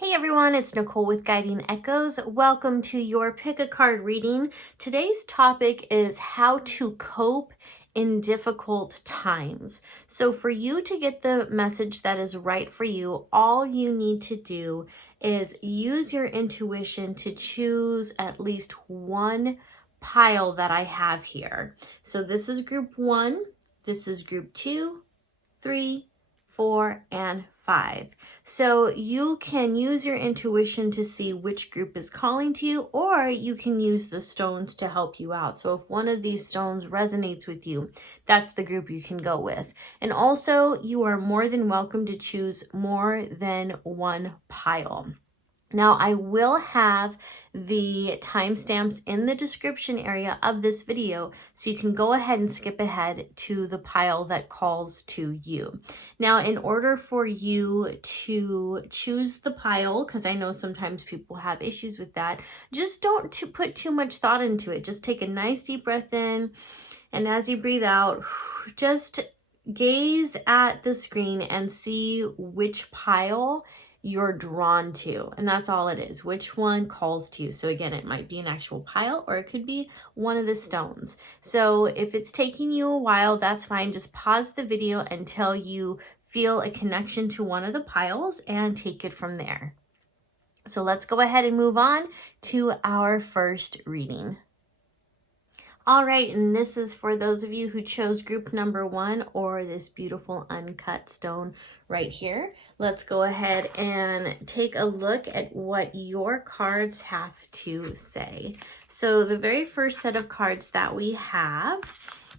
Hey everyone, it's Nicole with Guiding Echoes. Welcome to your Pick a Card reading. Today's topic is how to cope in difficult times. So for you to get the message that is right for you, all you need to do is use your intuition to choose at least one pile that I have here. So this is group 1, this is group 2, 3, 4, and 5. So you can use your intuition to see which group is calling to you, or you can use the stones to help you out. So if one of these stones resonates with you, that's the group you can go with. And also, you are more than welcome to choose more than one pile. Now, I will have the timestamps in the description area of this video, so you can go ahead and skip ahead to the pile that calls to you. Now, in order for you to choose the pile, because I know sometimes people have issues with that, just don't put too much thought into it. Just take a nice deep breath in, and as you breathe out, just gaze at the screen and see which pile you're drawn to, and that's all it is. Which one calls to you? So again, it might be an actual pile or it could be one of the stones. So if it's taking you a while, that's fine. Just pause the video until you feel a connection to one of the piles and take it from there. So let's go ahead and move on to our first reading. All right, and this is for those of you who chose group number 1 or this beautiful uncut stone right here. Let's go ahead and take a look at what your cards have to say. So the very first set of cards that we have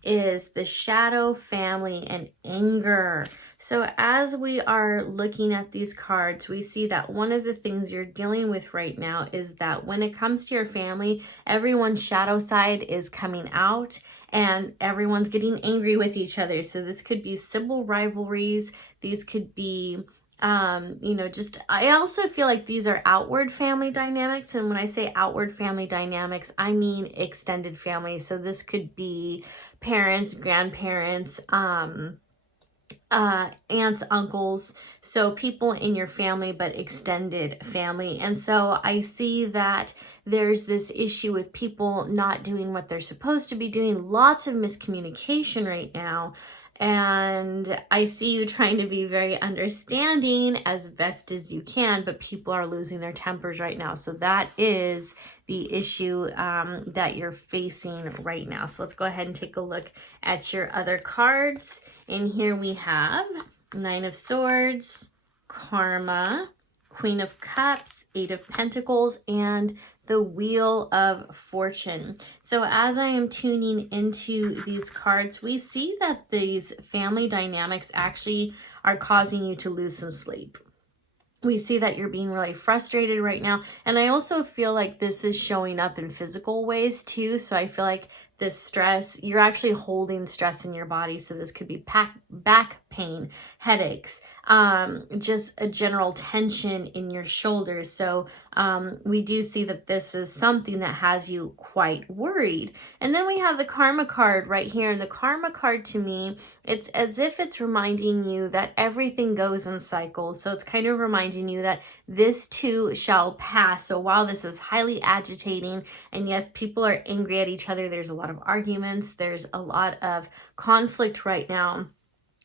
is the shadow, family, and anger. So as we are looking at these cards, we see that one of the things you're dealing with right now is that when it comes to your family, everyone's shadow side is coming out and everyone's getting angry with each other. So this could be civil rivalries. These could be I also feel like these are outward family dynamics. And when I say outward family dynamics, I mean extended family. So this could be parents, grandparents, aunts, uncles, so people in your family, but extended family. And so I see that there's this issue with people not doing what they're supposed to be doing, lots of miscommunication right now. And I see you trying to be very understanding as best as you can, but people are losing their tempers right now. So that is the issue that you're facing right now. So let's go ahead and take a look at your other cards. And here we have 9 of Swords, Karma, Queen of Cups, 8 of Pentacles, and the Wheel of Fortune. So as I am tuning into these cards, we see that these family dynamics actually are causing you to lose some sleep. We see that you're being really frustrated right now. And I also feel like this is showing up in physical ways too. So I feel like this stress, you're actually holding stress in your body. So this could be back pain, headaches, just a general tension in your shoulders. So we do see that this is something that has you quite worried. And then we have the Karma card right here. And the Karma card, to me, it's as if it's reminding you that everything goes in cycles. So it's kind of reminding you that this too shall pass. So while this is highly agitating, and yes, people are angry at each other, there's a lot of arguments, there's a lot of conflict right now,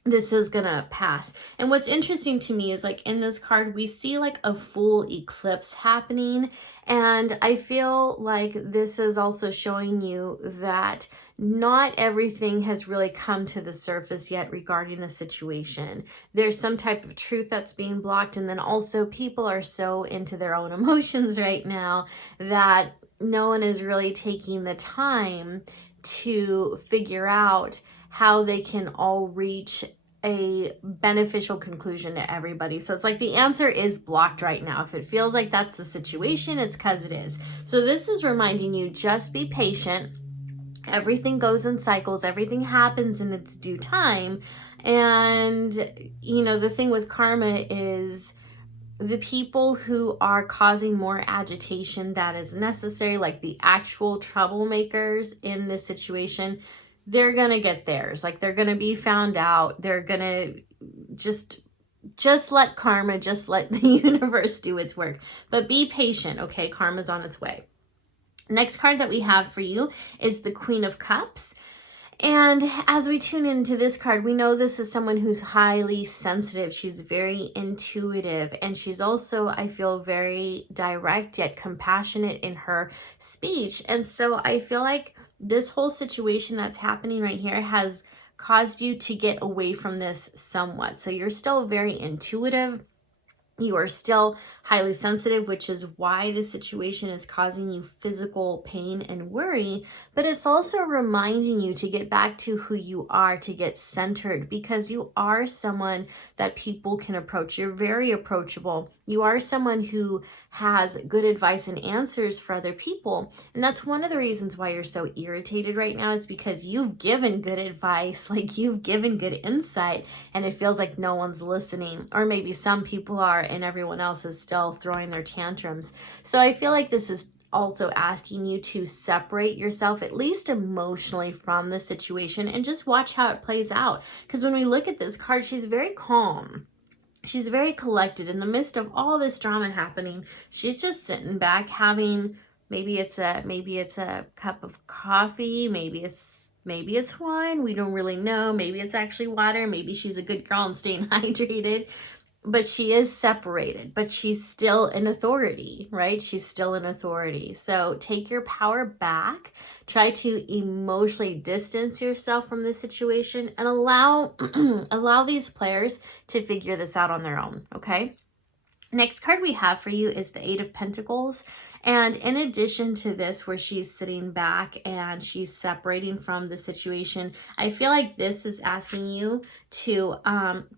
this is gonna pass. And what's interesting to me is, like, in this card, we see like a full eclipse happening. And I feel like this is also showing you that not everything has really come to the surface yet regarding the situation. There's some type of truth that's being blocked. And then also people are so into their own emotions right now that no one is really taking the time to figure out how they can all reach a beneficial conclusion to everybody. So it's like the answer is blocked right now. If it feels like that's the situation, it's because it is. So this is reminding you, just be patient. Everything goes in cycles. Everything happens in its due time. And, the thing with karma is the people who are causing more agitation that is necessary, like the actual troublemakers in this situation, they're going to get theirs. Like, they're going to be found out. They're going to just just let karma, just let the universe do its work. But be patient, okay? Karma's on its way. Next card that we have for you is the Queen of Cups. And as we tune into this card, we know this is someone who's highly sensitive. She's very intuitive, and she's also, I feel, very direct yet compassionate in her speech. And so I feel like this whole situation that's happening right here has caused you to get away from this somewhat. So you're still very intuitive. You are still highly sensitive, which is why this situation is causing you physical pain and worry, but it's also reminding you to get back to who you are, to get centered, because you are someone that people can approach. You're very approachable. You are someone who has good advice and answers for other people. And that's one of the reasons why you're so irritated right now, is because you've given good advice, like you've given good insight, and it feels like no one's listening, or maybe some people are and everyone else is still throwing their tantrums. So I feel like this is also asking you to separate yourself, at least emotionally, from the situation and just watch how it plays out. Because when we look at this card, she's very calm. She's very collected in the midst of all this drama happening. She's just sitting back having, maybe it's a cup of coffee, maybe it's wine, we don't really know. Maybe it's actually water. Maybe she's a good girl and staying hydrated. But she is separated, but she's still an authority, right? She's still an authority. So take your power back. Try to emotionally distance yourself from this situation and allow allow these players to figure this out on their own, okay? Next card we have for you is the Eight of Pentacles. And in addition to this, where she's sitting back and she's separating from the situation, I feel like this is asking you to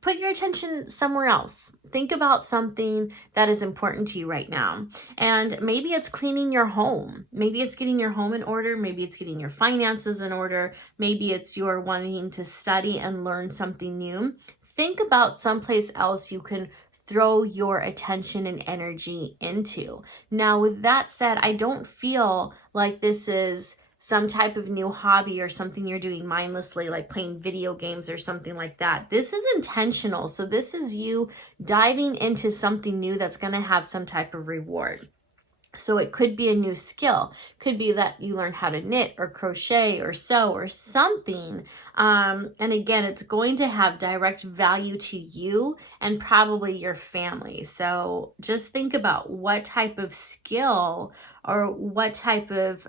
put your attention somewhere else. Think about something that is important to you right now. And maybe it's cleaning your home. Maybe it's getting your home in order. Maybe it's getting your finances in order. Maybe it's you're wanting to study and learn something new. Think about someplace else you can throw your attention and energy into. Now, with that said, I don't feel like this is some type of new hobby or something you're doing mindlessly, like playing video games or something like that. This is intentional. So this is you diving into something new that's going to have some type of reward. So it could be a new skill. Could be that you learn how to knit or crochet or sew or something. And again, it's going to have direct value to you and probably your family. So just think about what type of skill or what type of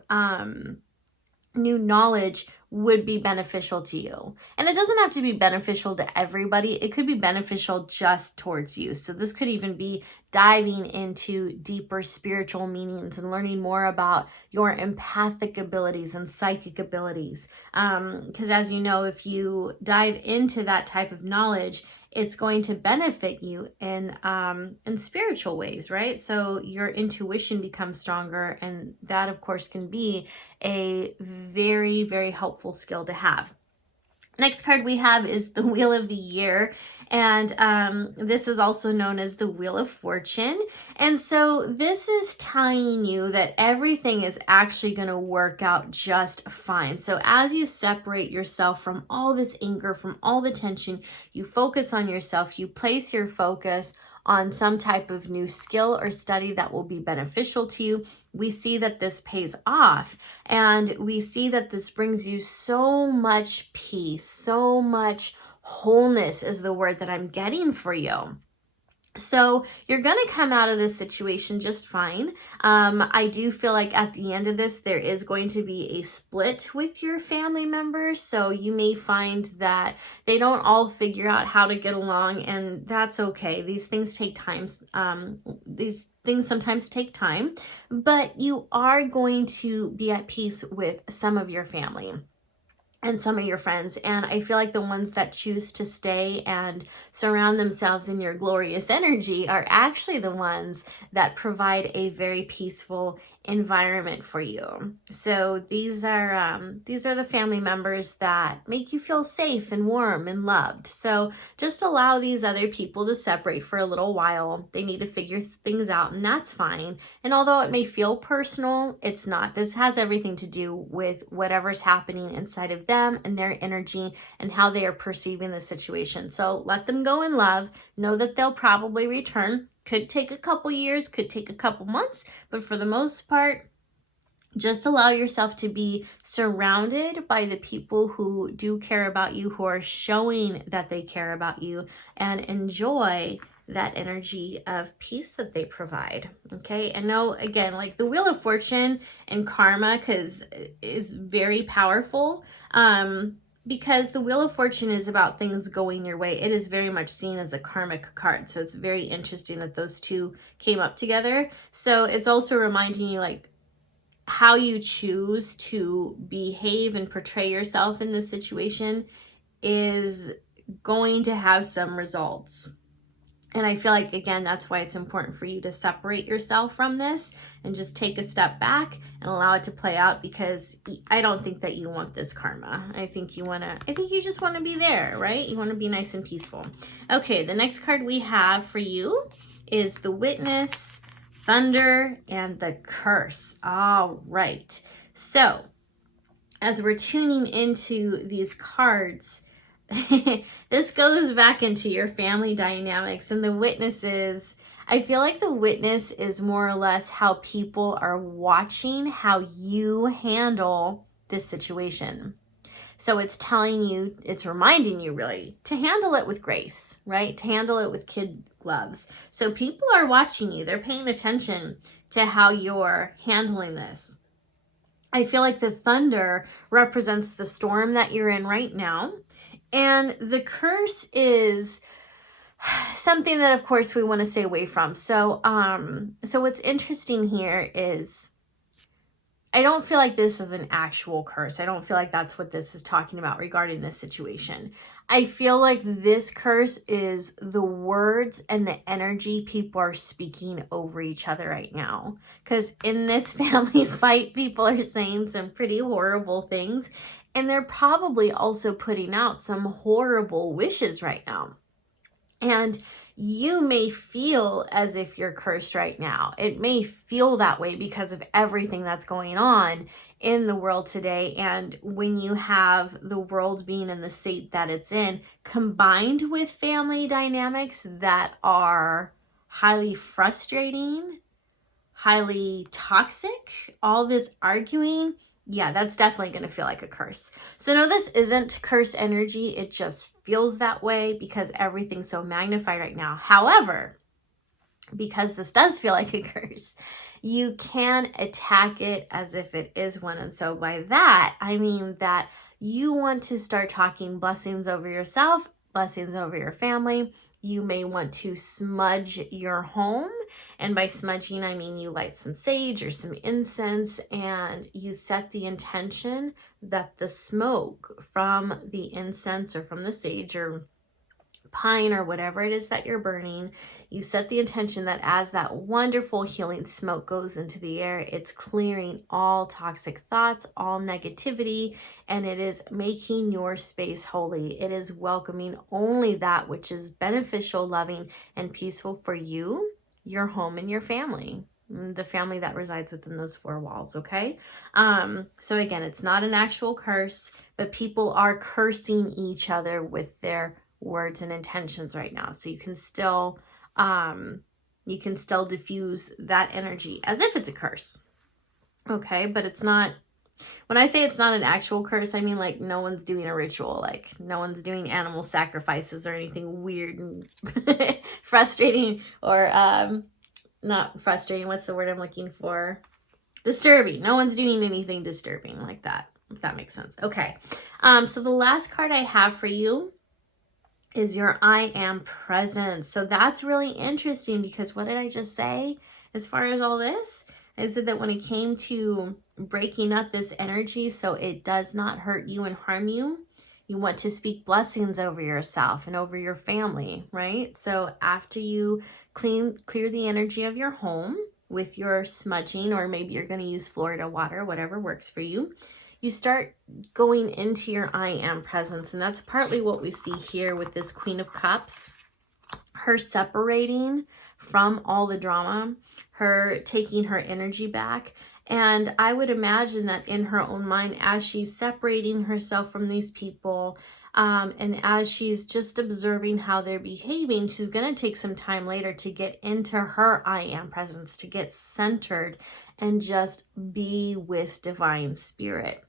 new knowledge would be beneficial to you. And it doesn't have to be beneficial to everybody. It could be beneficial just towards you. So this could even be diving into deeper spiritual meanings and learning more about your empathic abilities and psychic abilities. Because as you know, if you dive into that type of knowledge, it's going to benefit you in spiritual ways, right? So your intuition becomes stronger, and that, of course, can be a very, very helpful skill to have. Next card we have is the Wheel of the Year, and this is also known as the Wheel of Fortune. And so this is telling you that everything is actually going to work out just fine. So as you separate yourself from all this anger, from all the tension, you focus on yourself, you place your focus on some type of new skill or study that will be beneficial to you. We see that this pays off, and we see that this brings you so much peace, so much wholeness is the word that I'm getting for you. So you're going to come out of this situation just fine. I do feel like at the end of this, there is going to be a split with your family members. So you may find that they don't all figure out how to get along, and that's okay. These things take time. These things sometimes take time, but you are going to be at peace with some of your family and some of your friends. And I feel like the ones that choose to stay and surround themselves in your glorious energy are actually the ones that provide a very peaceful environment for you. So these are the family members that make you feel safe and warm and loved. So just allow these other people to separate for a little while. They need to figure things out, and that's fine. And although it may feel personal, it's not. This has everything to do with whatever's happening inside of them and their energy and how they are perceiving the situation. So let them go in love. Know that they'll probably return. Could take a couple years, could take a couple months, but for the most part, just allow yourself to be surrounded by the people who do care about you, who are showing that they care about you, and enjoy that energy of peace that they provide. Okay. And know, again, like the Wheel of Fortune and karma is very powerful. Because the Wheel of Fortune is about things going your way. It is very much seen as a karmic card. So it's very interesting that those two came up together. So it's also reminding you like how you choose to behave and portray yourself in this situation is going to have some results. And I feel like, again, that's why it's important for you to separate yourself from this and just take a step back and allow it to play out, because I don't think that you want this karma. I think you just want to be there, right? You want to be nice and peaceful. Okay, the next card we have for you is the Witness, Thunder, and the Curse. All right. So as we're tuning into these cards, this goes back into your family dynamics, and the Witnesses. I feel like the Witness is more or less how people are watching how you handle this situation. So it's telling you, it's reminding you really to handle it with grace, right? To handle it with kid gloves. So people are watching you. They're paying attention to how you're handling this. I feel like the Thunder represents the storm that you're in right now. And the Curse is something that, of course, we want to stay away from. So what's interesting here is I don't feel like this is an actual curse. I don't feel like that's what this is talking about regarding this situation. I feel like this curse is the words and the energy people are speaking over each other right now. Because in this family fight, people are saying some pretty horrible things. And they're probably also putting out some horrible wishes right now. And you may feel as if you're cursed right now. It may feel that way because of everything that's going on in the world today. And when you have the world being in the state that it's in, combined with family dynamics that are highly frustrating, highly toxic, all this arguing, yeah, that's definitely going to feel like a curse. So no, this isn't curse energy. It just feels that way because everything's so magnified right now. However, because this does feel like a curse, you can attack it as if it is one. And so by that, I mean that you want to start talking blessings over yourself, blessings over your family. You may want to smudge your home. And by smudging, I mean you light some sage or some incense and you set the intention that the smoke from the incense or from the sage or pine or whatever it is that you're burning, you set the intention that as that wonderful healing smoke goes into the air, it's clearing all toxic thoughts, all negativity, and it is making your space holy. It is welcoming only that which is beneficial, loving, and peaceful for you, your home, and your family, the family that resides within those four walls, okay? So again, it's not an actual curse, but people are cursing each other with their words and intentions right now. So you can still diffuse that energy as if it's a curse. Okay, but it's not. When I say it's not an actual curse, I mean like no one's doing a ritual, like no one's doing animal sacrifices or anything weird and frustrating or not frustrating. What's the word I'm looking for? Disturbing. No one's doing anything disturbing like that, if that makes sense. Okay. So the last card I have for you is your I am present. So that's really interesting because what did I just say as far as all this? I said that when it came to breaking up this energy so it does not hurt you and harm you, you want to speak blessings over yourself and over your family, right? So after you clear the energy of your home, with your smudging, or maybe you're going to use Florida water, whatever works for you. You start going into your I am presence. And that's partly what we see here with this Queen of Cups. Her separating from all the drama, her taking her energy back. And I would imagine that in her own mind, as she's separating herself from these people, and as she's just observing how they're behaving, she's going to take some time later to get into her I am presence, to get centered and just be with divine spirit.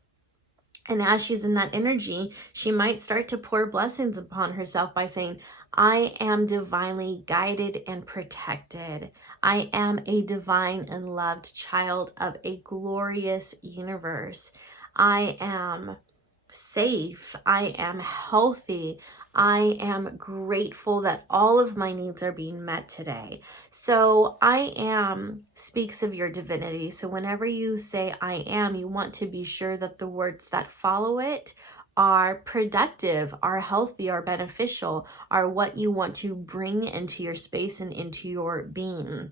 And as she's in that energy, she might start to pour blessings upon herself by saying, I am divinely guided and protected. I am a divine and loved child of a glorious universe. I am safe. I am healthy. I am grateful that all of my needs are being met today. So I am speaks of your divinity. So whenever you say I am, you want to be sure that the words that follow it are productive, are healthy, are beneficial, are what you want to bring into your space and into your being.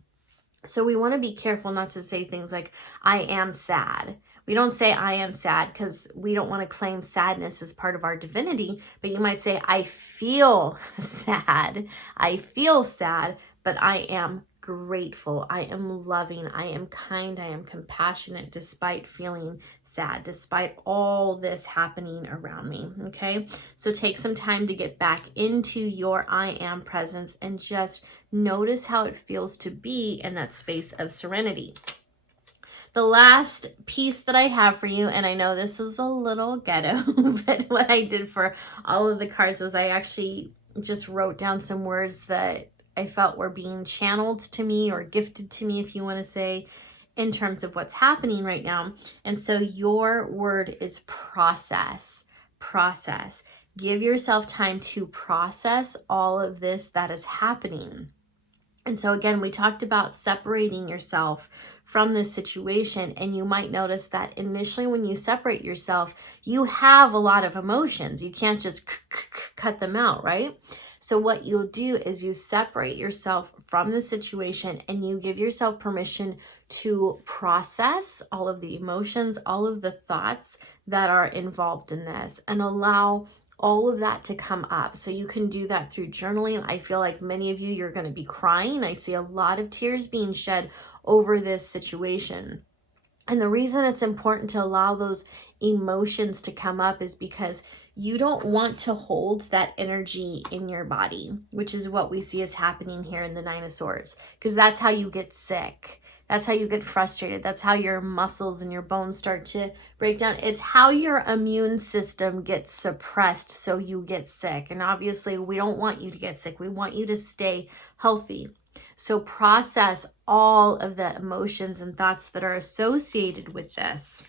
So we want to be careful not to say things like, I am sad. We don't say I am sad because we don't want to claim sadness as part of our divinity, but you might say, I feel sad. I feel sad, but I am grateful. I am loving. I am kind. I am compassionate despite feeling sad, despite all this happening around me. Okay. So take some time to get back into your I am presence and just notice how it feels to be in that space of serenity. The last piece that I have for you, and I know this is a little ghetto, but what I did for all of the cards was I actually just wrote down some words that I felt were being channeled to me or gifted to me, if you want to say, in terms of what's happening right now. And so your word is process. Process. Give yourself time to process all of this that is happening. And so again, we talked about separating yourself from this situation, and you might notice that initially when you separate yourself, you have a lot of emotions. You can't just cut them out, right? So what you'll do is you separate yourself from the situation and you give yourself permission to process all of the emotions, all of the thoughts that are involved in this, and allow all of that to come up. So you can do that through journaling. I feel like many of you, you're going to be crying. I see a lot of tears being shed over this situation. And the reason it's important to allow those emotions to come up is because you don't want to hold that energy in your body, which is what we see is happening here in the Nine of Swords, because that's how you get sick. That's how you get frustrated. That's how your muscles and your bones start to break down. It's how your immune system gets suppressed, so you get sick. And obviously, we don't want you to get sick. We want you to stay healthy. So process all of the emotions and thoughts that are associated with this.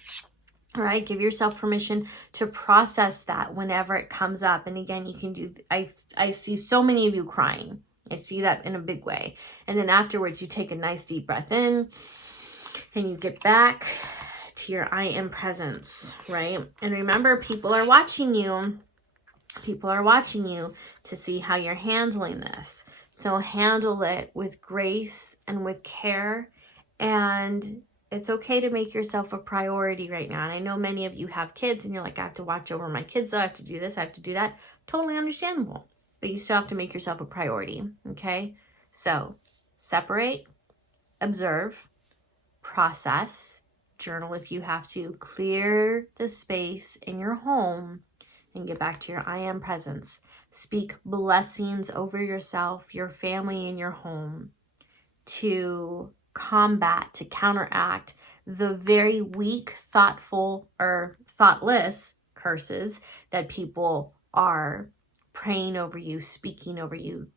All right, give yourself permission to process that whenever it comes up. And again, you can do, I see so many of you crying. I see that in a big way. And then afterwards, you take a nice deep breath in and you get back to your I am presence, right? And remember, people are watching you. People are watching you to see how you're handling this. So handle it with grace and with care. And it's okay to make yourself a priority right now. And I know many of you have kids and you're like, I have to watch over my kids. I have to do this. I have to do that. Totally understandable. But you still have to make yourself a priority. Okay. So separate, observe, process, journal if you have to, clear the space in your home and get back to your I am presence. Speak blessings over yourself, your family, and your home to combat, to counteract the very weak, thoughtful, or thoughtless curses that people are praying over you, speaking over you,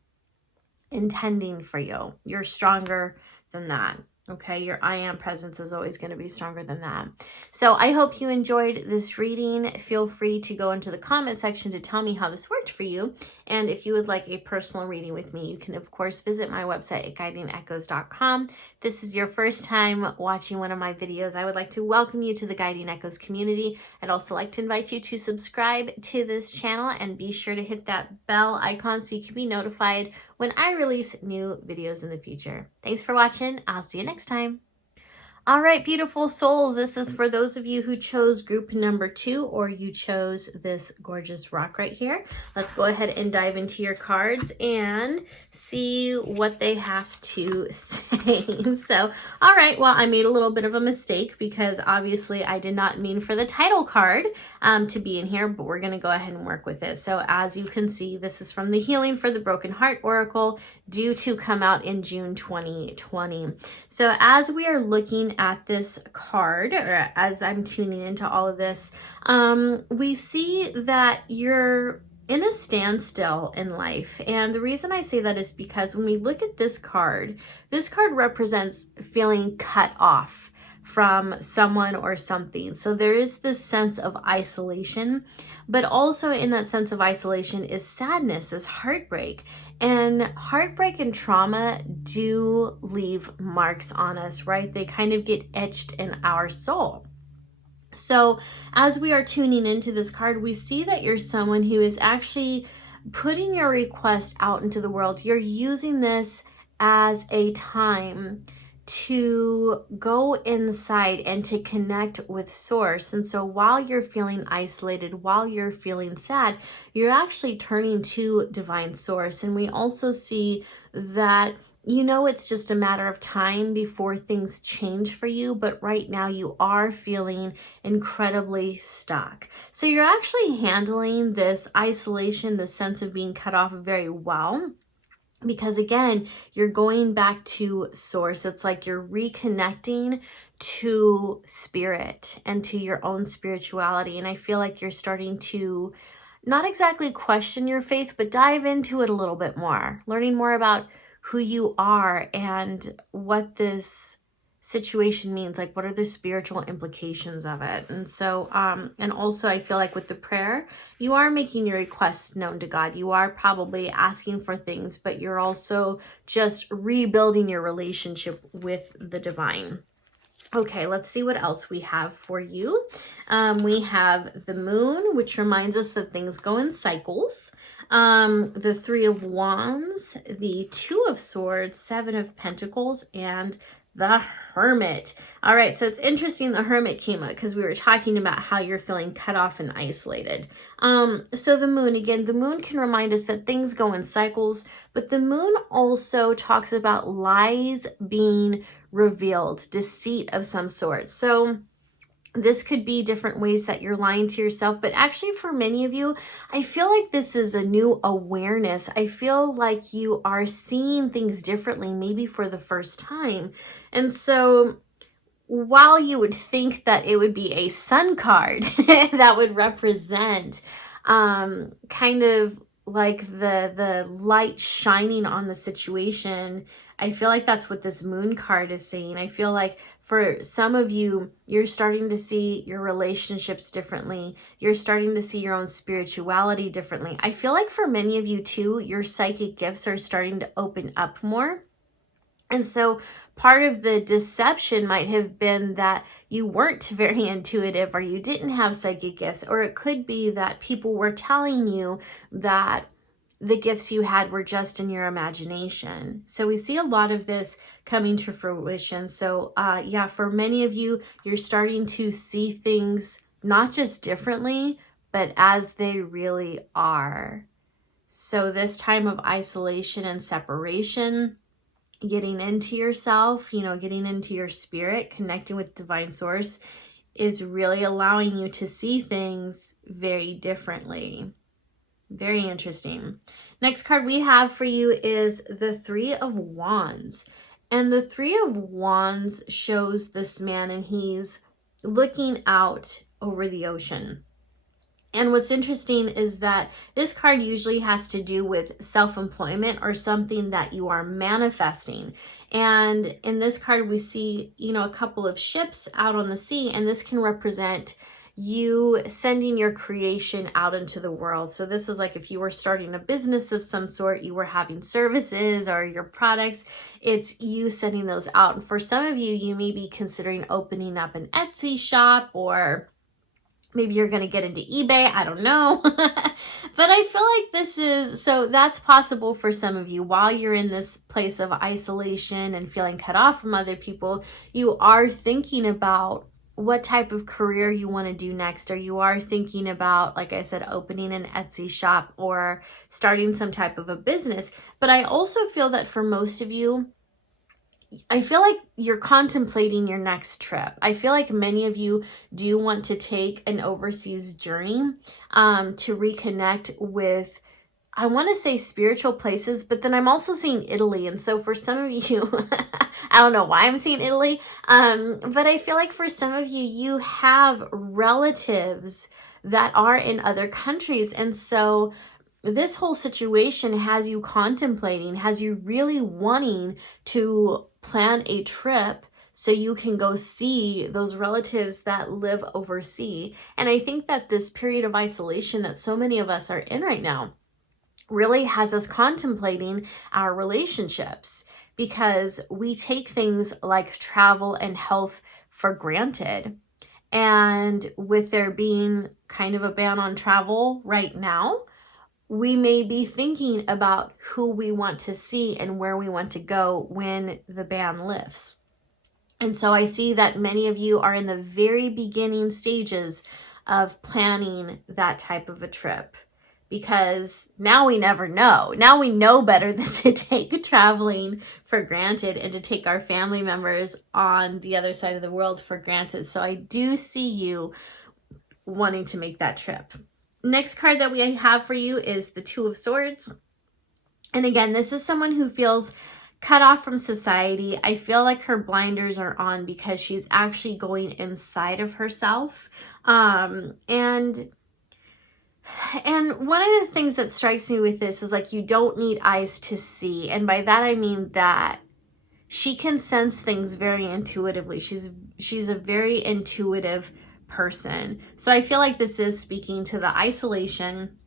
intending for you. You're stronger than that. Okay, your I am presence is always going to be stronger than that. So I hope you enjoyed this reading. Feel free to go into the comment section to tell me how this worked for you. And if you would like a personal reading with me, you can of course visit my website at guidingechoes.com. If this is your first time watching one of my videos, I would like to welcome you to the Guiding Echoes community. I'd also like to invite you to subscribe to this channel and be sure to hit that bell icon so you can be notified when I release new videos in the future. Thanks for watching. I'll see you next time. All right, beautiful souls, this is for those of you who chose group number 2 or you chose this gorgeous rock right here. Let's go ahead and dive into your cards and see what they have to say. So, all right, well, I made a little bit of a mistake because obviously I did not mean for the title card to be in here, but we're going to go ahead and work with it. So as you can see, this is from the Healing for the Broken Heart Oracle, due to come out in June 2020. So as we are looking at this card, or as I'm tuning into all of this, we see that you're in a standstill in life. And the reason I say that is because when we look at this card represents feeling cut off from someone or something. So there is this sense of isolation, but also in that sense of isolation is sadness, is heartbreak. And heartbreak and trauma do leave marks on us, right? They kind of get etched in our soul. So as we are tuning into this card, we see that you're someone who is actually putting your request out into the world. You're using this as a time to go inside and to connect with source. And so while you're feeling isolated, while you're feeling sad, you're actually turning to divine source. And we also see that it's just a matter of time before things change for you, but right now you are feeling incredibly stuck. So you're actually handling this isolation, the sense of being cut off, very well. Because again, you're going back to source. It's like you're reconnecting to spirit and to your own spirituality. And I feel like you're starting to not exactly question your faith, but dive into it a little bit more, learning more about who you are and what this situation means, like what are the spiritual implications of it. And so and also I feel like with the prayer, you are making your requests known to God. You are probably asking for things, but you're also just rebuilding your relationship with the divine. Okay, let's see what else we have for you. We have the moon, which reminds us that things go in cycles. The 3 of Wands, the 2 of Swords, 7 of Pentacles, and the Hermit. All right, so it's interesting the Hermit came up because we were talking about how you're feeling cut off and isolated. So the moon, again, the moon can remind us that things go in cycles, but the moon also talks about lies being revealed, deceit of some sort. So this could be different ways that you're lying to yourself, but actually for many of you, I feel like this is a new awareness. I feel like you are seeing things differently, maybe for the first time. And so while you would think that it would be a sun card that would represent kind of like the light shining on the situation, I feel like that's what this moon card is saying. I feel like for some of you, you're starting to see your relationships differently. You're starting to see your own spirituality differently. I feel like for many of you too, your psychic gifts are starting to open up more. And so part of the deception might have been that you weren't very intuitive or you didn't have psychic gifts, or it could be that people were telling you that the gifts you had were just in your imagination. So we see a lot of this coming to fruition. So yeah, for many of you, you're starting to see things not just differently, but as they really are. So this time of isolation and separation, getting into yourself, getting into your spirit, connecting with divine source is really allowing you to see things very differently. Very interesting. Next card we have for you is the 3 of Wands. And the 3 of Wands shows this man and he's looking out over the ocean. And what's interesting is that this card usually has to do with self-employment or something that you are manifesting. And in this card, we see, a couple of ships out on the sea, and this can represent, you sending your creation out into the world. So this is like if you were starting a business of some sort, you were having services or your products, it's you sending those out. And for some of you, you may be considering opening up an Etsy shop, or maybe you're going to get into eBay. I don't know. But I feel like this is, so that's possible for some of you. While you're in this place of isolation and feeling cut off from other people, you are thinking about what type of career you want to do next, or you are thinking about, like I said, opening an Etsy shop or starting some type of a business. But I also feel that for most of you, I feel like you're contemplating your next trip. I feel like many of you do want to take an overseas journey to reconnect with, I want to say spiritual places, but then I'm also seeing Italy. And so for some of you, I don't know why I'm seeing Italy, but I feel like for some of you, you have relatives that are in other countries. And so this whole situation has you contemplating, has you really wanting to plan a trip so you can go see those relatives that live overseas. And I think that this period of isolation that so many of us are in right now really has us contemplating our relationships, because we take things like travel and health for granted. And with there being kind of a ban on travel right now, we may be thinking about who we want to see and where we want to go when the ban lifts. And so I see that many of you are in the very beginning stages of planning that type of a trip, because now we never know. Now we know better than to take traveling for granted and to take our family members on the other side of the world for granted. So I do see you wanting to make that trip. Next card that we have for you is the Two of Swords. And again, this is someone who feels cut off from society. I feel like her blinders are on because she's actually going inside of herself. And one of the things that strikes me with this is like, you don't need eyes to see. And by that, I mean that she can sense things very intuitively. She's a very intuitive person. So I feel like this is speaking to the isolation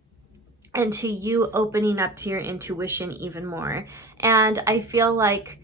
and to you opening up to your intuition even more. And I feel like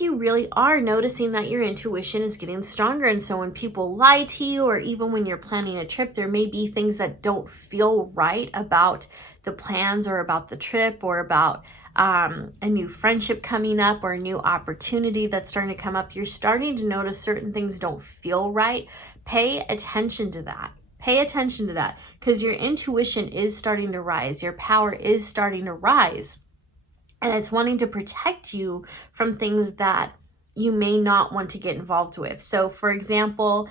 you really are noticing that your intuition is getting stronger. And so when people lie to you, or even when you're planning a trip, there may be things that don't feel right about the plans or about the trip or about a new friendship coming up or a new opportunity that's starting to come up. You're starting to notice certain things don't feel right. Pay attention to that. Pay attention to that, because your intuition is starting to rise. Your power is starting to rise. And it's wanting to protect you from things that you may not want to get involved with. So for example,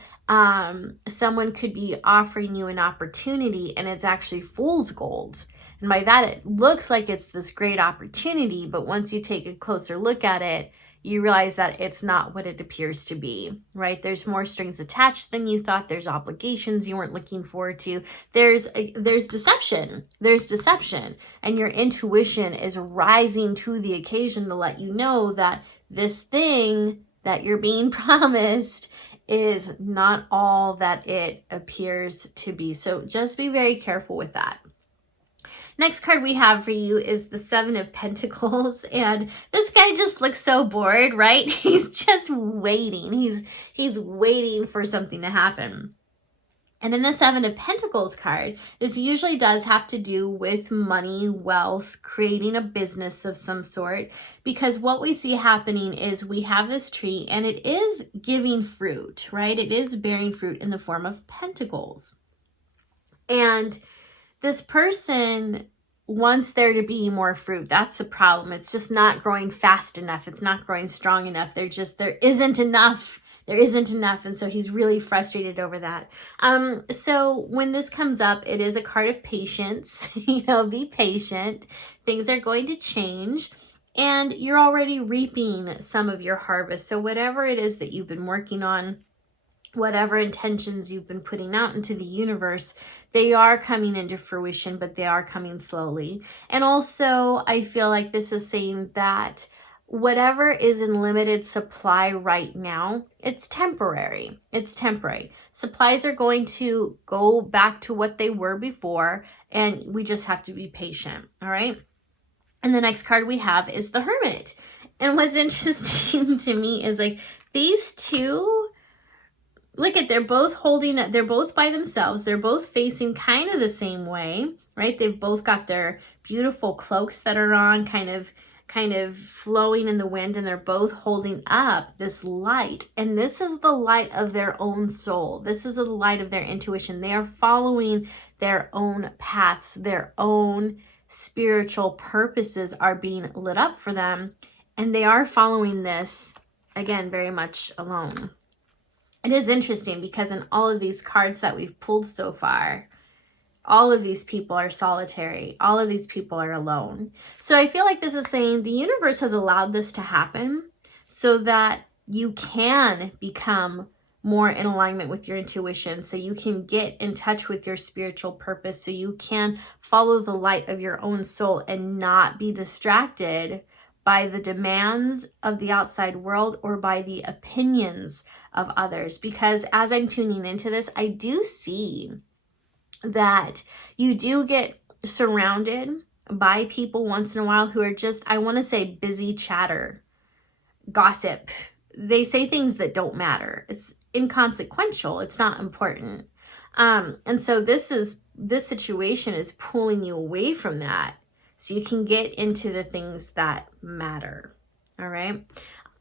someone could be offering you an opportunity and it's actually fool's gold. And by that, it looks like it's this great opportunity, but once you take a closer look at it, you realize that it's not what it appears to be, right? There's more strings attached than you thought. There's obligations you weren't looking forward to. There's deception. There's deception. And your intuition is rising to the occasion to let you know that this thing that you're being promised is not all that it appears to be. So just be very careful with that. Next card we have for you is the Seven of Pentacles, and this guy just looks so bored, right? He's just waiting. He's waiting for something to happen. And in the Seven of Pentacles card, this usually does have to do with money, wealth, creating a business of some sort, because what we see happening is we have this tree and it is giving fruit, right? It is bearing fruit in the form of pentacles. And this person wants there to be more fruit. That's the problem. It's just not growing fast enough. It's not growing strong enough. There isn't enough. There isn't enough. And so he's really frustrated over that. So when this comes up, it is a card of patience. Be patient. Things are going to change. And you're already reaping some of your harvest. So whatever it is that you've been working on, whatever intentions you've been putting out into the universe, they are coming into fruition, but they are coming slowly. And also, I feel like this is saying that whatever is in limited supply right now, it's temporary. It's temporary. Supplies are going to go back to what they were before, and we just have to be patient, all right? And the next card we have is the Hermit. And what's interesting to me is like these two, look at, they're both by themselves. They're both facing kind of the same way, right? They've both got their beautiful cloaks that are on, kind of flowing in the wind, and they're both holding up this light. And this is the light of their own soul. This is the light of their intuition. They are following their own paths, their own spiritual purposes are being lit up for them. And they are following this, again, very much alone. It is interesting because in all of these cards that we've pulled so far, all of these people are solitary. All of these people are alone. So I feel like this is saying the universe has allowed this to happen so that you can become more in alignment with your intuition, so you can get in touch with your spiritual purpose, so you can follow the light of your own soul and not be distracted by the demands of the outside world or by the opinions of others. Because as I'm tuning into this, I do see that you do get surrounded by people once in a while who are just, I want to say, busy chatter, gossip. They say things that don't matter. It's inconsequential. It's not important. And so this situation is pulling you away from that so you can get into the things that matter. All right.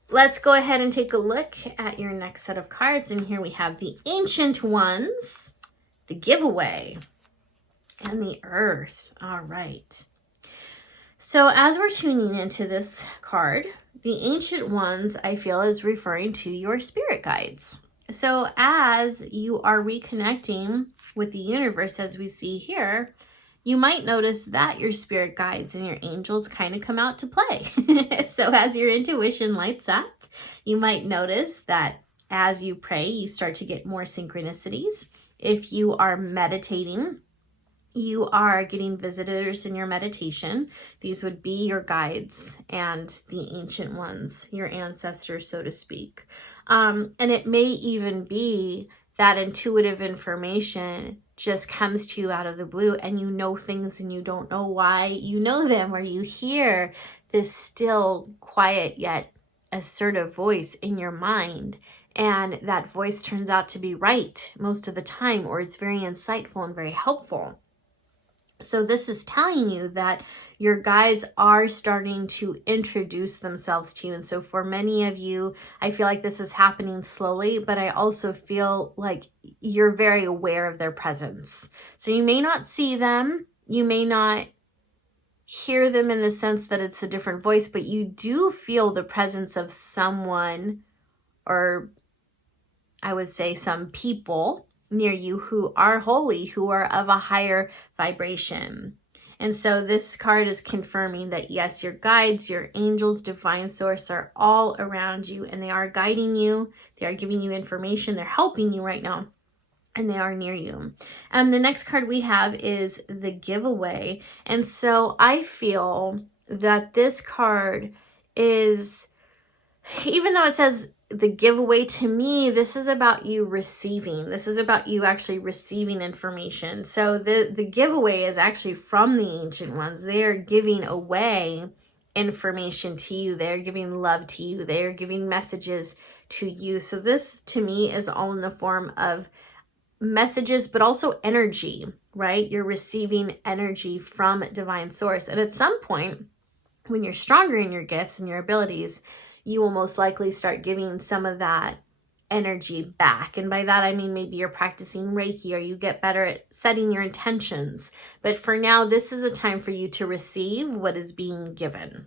Let's go ahead and take a look at your next set of cards. And here we have the Ancient Ones, the Giveaway, and the Earth. All right. So as we're tuning into this card, the Ancient Ones, I feel, is referring to your spirit guides. So as you are reconnecting with the universe, as we see here, you might notice that your spirit guides and your angels kind of come out to play. So as your intuition lights up, you might notice that as you pray, you start to get more synchronicities. If you are meditating, you are getting visitors in your meditation. These would be your guides and the Ancient Ones, your ancestors, so to speak. And it may even be that intuitive information just comes to you out of the blue, and you know things and you don't know why you know them, or you hear this still, quiet, yet assertive voice in your mind. And that voice turns out to be right most of the time, or it's very insightful and very helpful. So this is telling you that your guides are starting to introduce themselves to you. And so for many of you, I feel like this is happening slowly, but I also feel like you're very aware of their presence. So you may not see them, you may not hear them in the sense that it's a different voice, but you do feel the presence of someone, or I would say some people near you who are holy, who are of a higher vibration. And so this card is confirming that yes, your guides, your angels, divine source are all around you, and they are guiding you. They are giving you information. They're helping you right now, and they are near you. The next card we have is the Giveaway. And so I feel that this card is, even though it says the giveaway, to me, this is about you receiving. This is about you actually receiving information. So the giveaway is actually from the Ancient Ones. They are giving away information to you. They're giving love to you. They are giving messages to you. So this, to me, is all in the form of messages, but also energy, right? You're receiving energy from divine source. And at some point, when you're stronger in your gifts and your abilities, you will most likely start giving some of that energy back. And by that, I mean maybe you're practicing Reiki, or you get better at setting your intentions. But for now, this is a time for you to receive what is being given.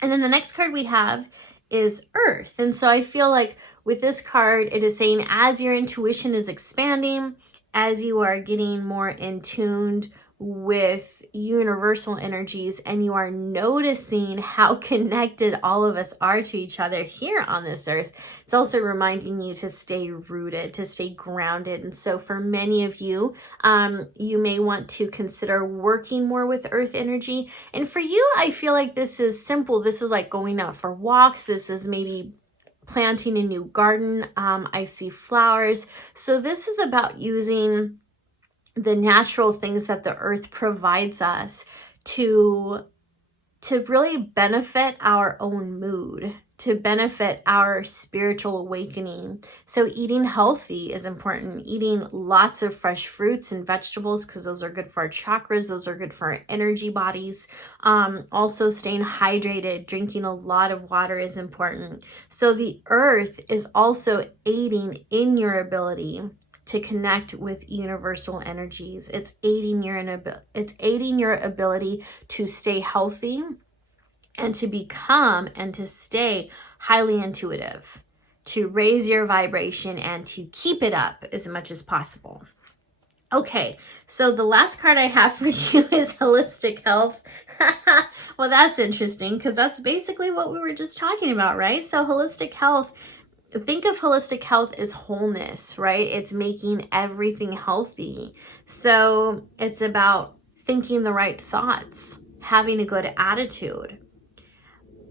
And then the next card we have is Earth. And so I feel like with this card, it is saying as your intuition is expanding, as you are getting more in tuned with universal energies, and you are noticing how connected all of us are to each other here on this earth, it's also reminding you to stay rooted, to stay grounded. And so for many of you, you may want to consider working more with earth energy. And for you, I feel like this is simple. This is like going out for walks. This is maybe planting a new garden. I see flowers. So this is about using the natural things that the earth provides us to really benefit our own mood, to benefit our spiritual awakening. So eating healthy is important. Eating lots of fresh fruits and vegetables, because those are good for our chakras. Those are good for our energy bodies. Also staying hydrated, drinking a lot of water is important. So the earth is also aiding in your ability to connect with universal energies. It's aiding your ability to stay healthy and to become and to stay highly intuitive, to raise your vibration and to keep it up as much as possible. Okay, so the last card I have for you is holistic health. Well, that's interesting because that's basically what we were just talking about, right? So holistic health, think of holistic health as wholeness, right? It's making everything healthy. So it's about thinking the right thoughts, having a good attitude,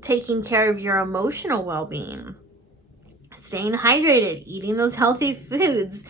taking care of your emotional well-being, staying hydrated, eating those healthy foods,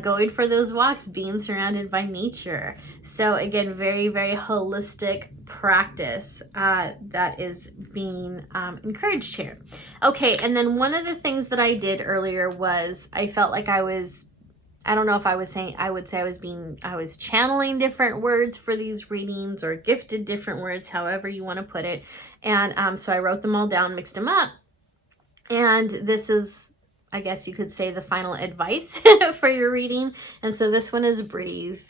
going for those walks, being surrounded by nature. So again, very, very holistic practice that is being encouraged here. Okay, and then one of the things that I did earlier was I felt like I don't know if I would say I was channeling different words for these readings, or gifted different words, however you want to put it. And so I wrote them all down, mixed them up. And this is, I guess you could say, the final advice for your reading. And so this one is breathe,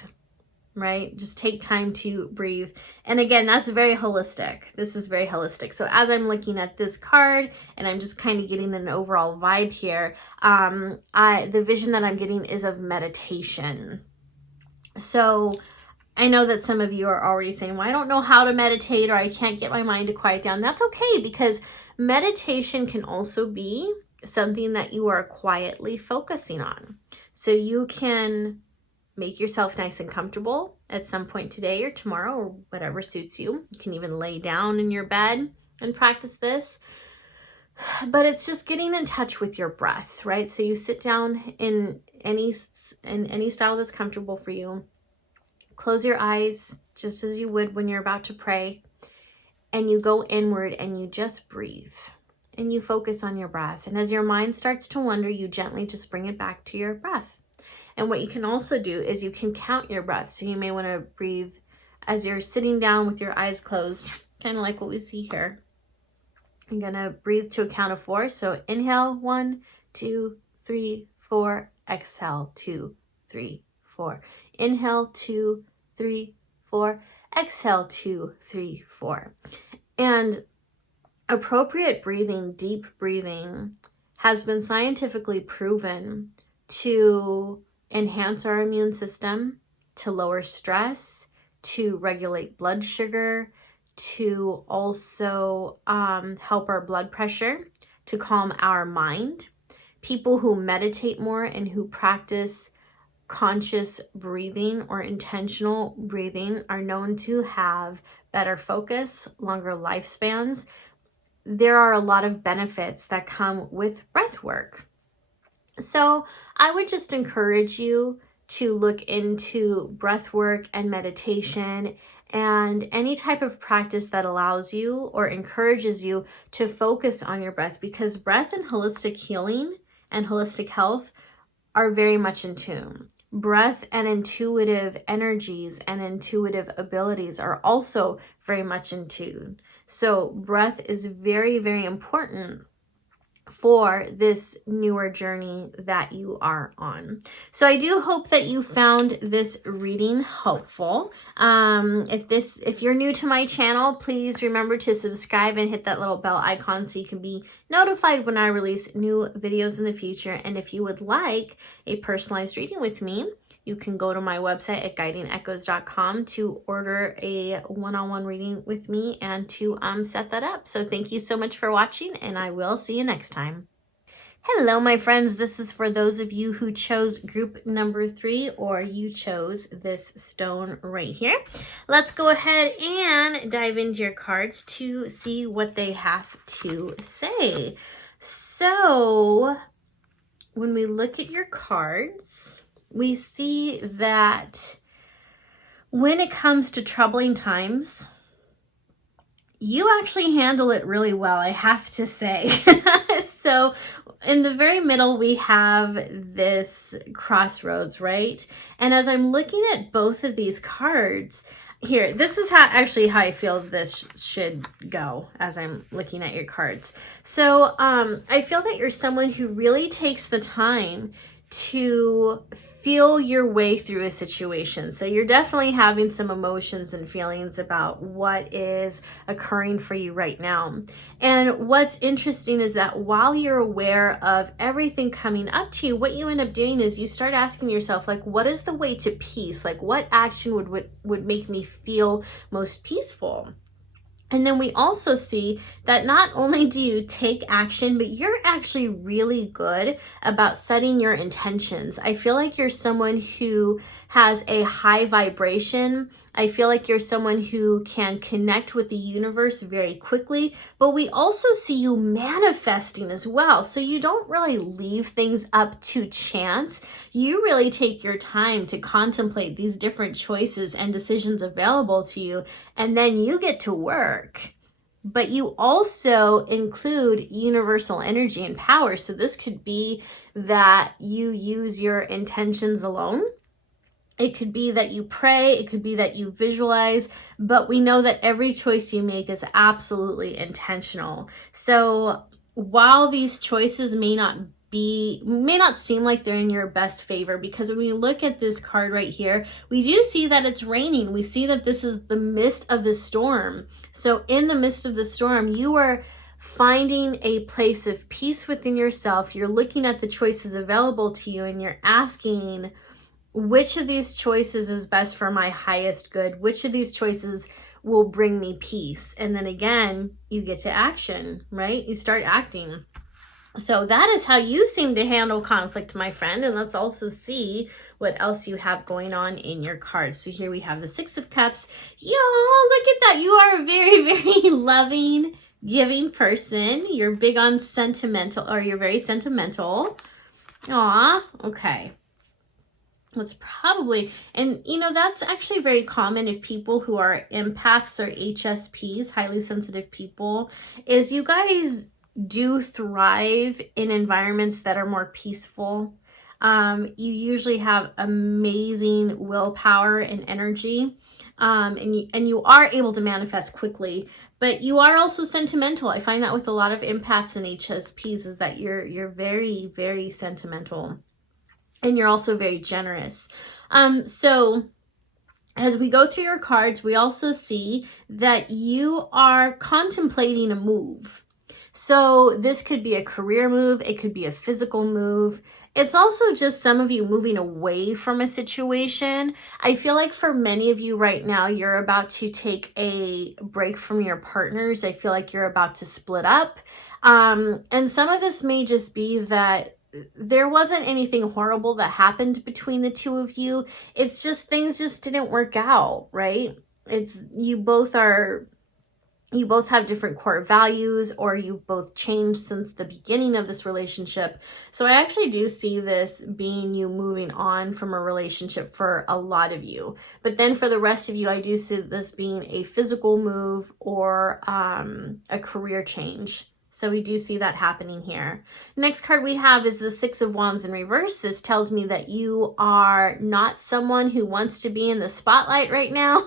right? Just take time to breathe. And again, that's very holistic. This is very holistic. So as I'm looking at this card and I'm just kind of getting an overall vibe here, the vision that I'm getting is of meditation. So I know that some of you are already saying, well, I don't know how to meditate, or I can't get my mind to quiet down. That's okay, because meditation can also be something that you are quietly focusing on. So you can make yourself nice and comfortable at some point today or tomorrow, or whatever suits you. You can even lay down in your bed and practice this. But it's just getting in touch with your breath, right? So you sit down in any style that's comfortable for you. Close your eyes just as you would when you're about to pray, and you go inward and you just breathe and you focus on your breath. And as your mind starts to wander, you gently just bring it back to your breath. And what you can also do is you can count your breath. So you may want to breathe as you're sitting down with your eyes closed, kind of like what we see here. I'm going to breathe to a count of 4. So inhale, 1, 2, 3, 4. Exhale, 2, 3, 4. Inhale, 2, 3, 4. Exhale, 2, 3, 4. And appropriate breathing, deep breathing, has been scientifically proven to enhance our immune system, to lower stress, to regulate blood sugar, to also help our blood pressure, to calm our mind. People who meditate more and who practice conscious breathing or intentional breathing are known to have better focus, longer lifespans. There are a lot of benefits that come with breath work. So I would just encourage you to look into breath work and meditation and any type of practice that allows you or encourages you to focus on your breath, because breath and holistic healing and holistic health are very much in tune. Breath and intuitive energies and intuitive abilities are also very much in tune. So breath is very, very important for this newer journey that you are on. So I do hope that you found this reading helpful. If you're new to my channel, please remember to subscribe and hit that little bell icon so you can be notified when I release new videos in the future. And if you would like a personalized reading with me, you can go to my website at guidingechoes.com to order a one-on-one reading with me and to set that up. So thank you so much for watching, and I will see you next time. Hello, my friends. This is for those of you who chose group number 3, or you chose this stone right here. Let's go ahead and dive into your cards to see what they have to say. So when we look at your cards, we see that when it comes to troubling times, you actually handle it really well, I have to say. So in the very middle, we have this crossroads, right? And as I'm looking at both of these cards here, this is how I feel this should go as I'm looking at your cards. So I feel that you're someone who really takes the time to feel your way through a situation. So you're definitely having some emotions and feelings about what is occurring for you right now. And what's interesting is that while you're aware of everything coming up to you, what you end up doing is you start asking yourself, like, what is the way to peace? Like, what action would make me feel most peaceful? And then we also see that not only do you take action, but you're actually really good about setting your intentions. I feel like you're someone who has a high vibration. I feel like you're someone who can connect with the universe very quickly, but we also see you manifesting as well. So you don't really leave things up to chance. You really take your time to contemplate these different choices and decisions available to you, and then you get to work. But you also include universal energy and power. So this could be that you use your intentions alone. It could be that you pray, it could be that you visualize, but we know that every choice you make is absolutely intentional. So while these choices may not seem like they're in your best favor, because when we look at this card right here, we do see that it's raining. We see that this is the midst of the storm. So in the midst of the storm, you are finding a place of peace within yourself. You're looking at the choices available to you, and you're asking, which of these choices is best for my highest good? Which of these choices will bring me peace? And then again, you get to action, right? You start acting. So that is how you seem to handle conflict, my friend. And let's also see what else you have going on in your cards. So here we have the 6 of Cups. Yo, look at that. You are a very, very loving, giving person. You're big on sentimental, or you're very sentimental. Aw, okay. That's probably, and you know, that's actually very common if people who are empaths or HSPs, highly sensitive people, is you guys do thrive in environments that are more peaceful. You usually have amazing willpower and energy, and you are able to manifest quickly, but you are also sentimental. I find that with a lot of empaths and HSPs is that you're very, very sentimental. And you're also very generous. So as we go through your cards, we also see that you are contemplating a move. So this could be a career move. It could be a physical move. It's also just some of you moving away from a situation. I feel like for many of you right now, you're about to take a break from your partners. I feel like you're about to split up. And some of this may just be that there wasn't anything horrible that happened between the two of you. It's just things just didn't work out, right? It's you both have different core values, or you've both changed since the beginning of this relationship. So I actually do see this being you moving on from a relationship for a lot of you. But then for the rest of you, I do see this being a physical move or a career change. So we do see that happening here. Next card we have is the 6 of Wands in reverse. This tells me that you are not someone who wants to be in the spotlight right now.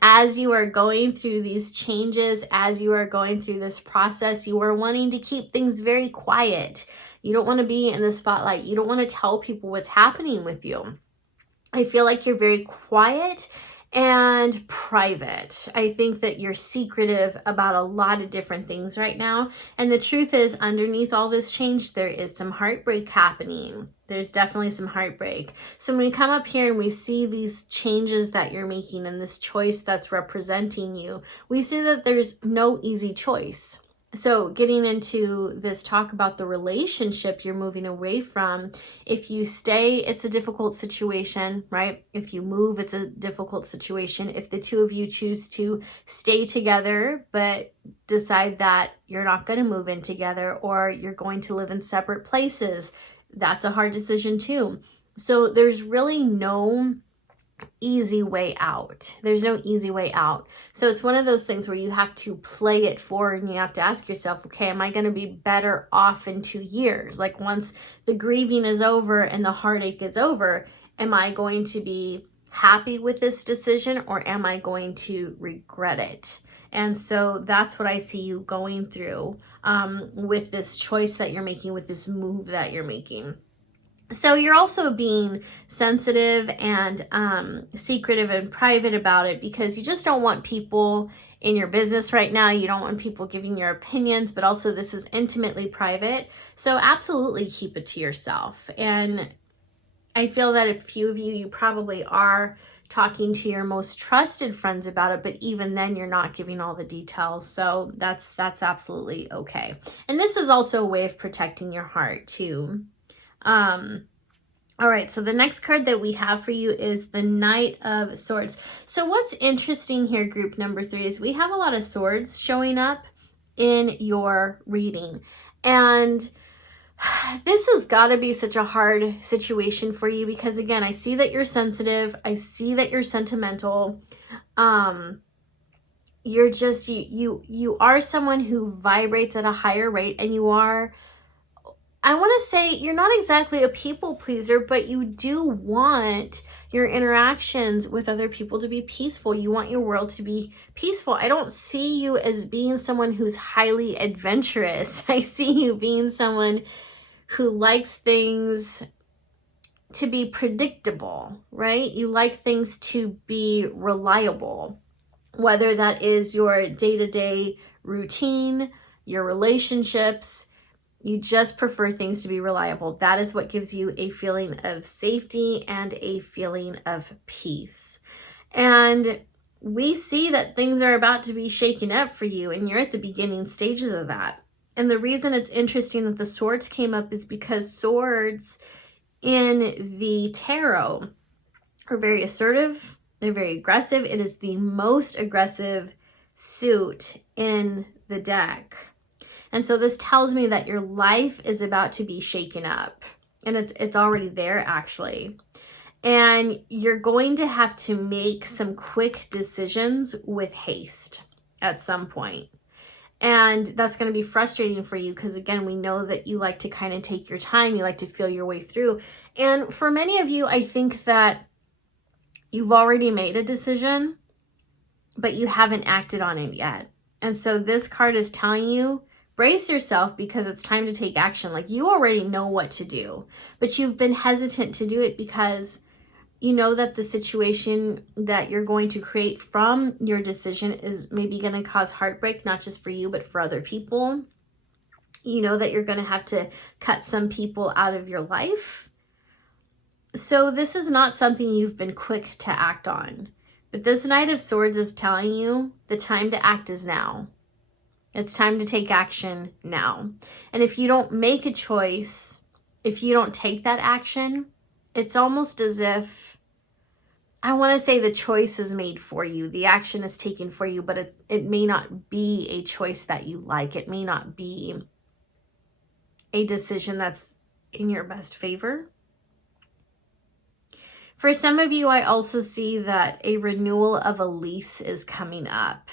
As you are going through these changes, as you are going through this process, you are wanting to keep things very quiet. You don't want to be in the spotlight. You don't want to tell people what's happening with you. I feel like you're very quiet, and private. I think that you're secretive about a lot of different things right now. And the truth is, underneath all this change, there is some heartbreak happening. There's definitely some heartbreak. So when we come up here and we see these changes that you're making and this choice that's representing you, we see that there's no easy choice. So getting into this talk about the relationship you're moving away from, if you stay, it's a difficult situation, right? If you move, it's a difficult situation. If the two of you choose to stay together, but decide that you're not going to move in together, or you're going to live in separate places, that's a hard decision too. So there's really no easy way out. There's no easy way out. So it's one of those things where you have to play it forward and you have to ask yourself, okay, am I going to be better off in 2 years? Like once the grieving is over and the heartache is over, am I going to be happy with this decision, or am I going to regret it? And so that's what I see you going through with this choice that you're making, with this move that you're making. So you're also being sensitive and secretive and private about it because you just don't want people in your business right now. You don't want people giving your opinions, but also this is intimately private. So absolutely keep it to yourself. And I feel that a few of you probably are talking to your most trusted friends about it, but even then you're not giving all the details. So that's absolutely okay. And this is also a way of protecting your heart too. All right, so the next card that we have for you is the Knight of Swords. So what's interesting here, group number 3, is we have a lot of swords showing up in your reading. And this has got to be such a hard situation for you because, again, I see that you're sensitive. I see that you're sentimental. You're just, you are someone who vibrates at a higher rate, and you are, I want to say, you're not exactly a people pleaser, but you do want your interactions with other people to be peaceful. You want your world to be peaceful. I don't see you as being someone who's highly adventurous. I see you being someone who likes things to be predictable, right? You like things to be reliable, whether that is your day-to-day routine, your relationships. You just prefer things to be reliable. That is what gives you a feeling of safety and a feeling of peace. And we see that things are about to be shaken up for you, and you're at the beginning stages of that. And the reason it's interesting that the swords came up is because swords in the tarot are very assertive. They're very aggressive. It is the most aggressive suit in the deck. And so this tells me that your life is about to be shaken up, and it's already there actually. And you're going to have to make some quick decisions with haste at some point. And that's going to be frustrating for you because, again, we know that you like to kind of take your time. You like to feel your way through. And for many of you, I think that you've already made a decision, but you haven't acted on it yet. And so this card is telling you, brace yourself because it's time to take action. Like, you already know what to do, but you've been hesitant to do it because you know that the situation that you're going to create from your decision is maybe going to cause heartbreak, not just for you, but for other people. You know that you're going to have to cut some people out of your life. So this is not something you've been quick to act on. But this Knight of Swords is telling you the time to act is now. It's time to take action now. And if you don't make a choice, if you don't take that action, it's almost as if, I want to say the choice is made for you. The action is taken for you, but it may not be a choice that you like. It may not be a decision that's in your best favor. For some of you, I also see that a renewal of a lease is coming up.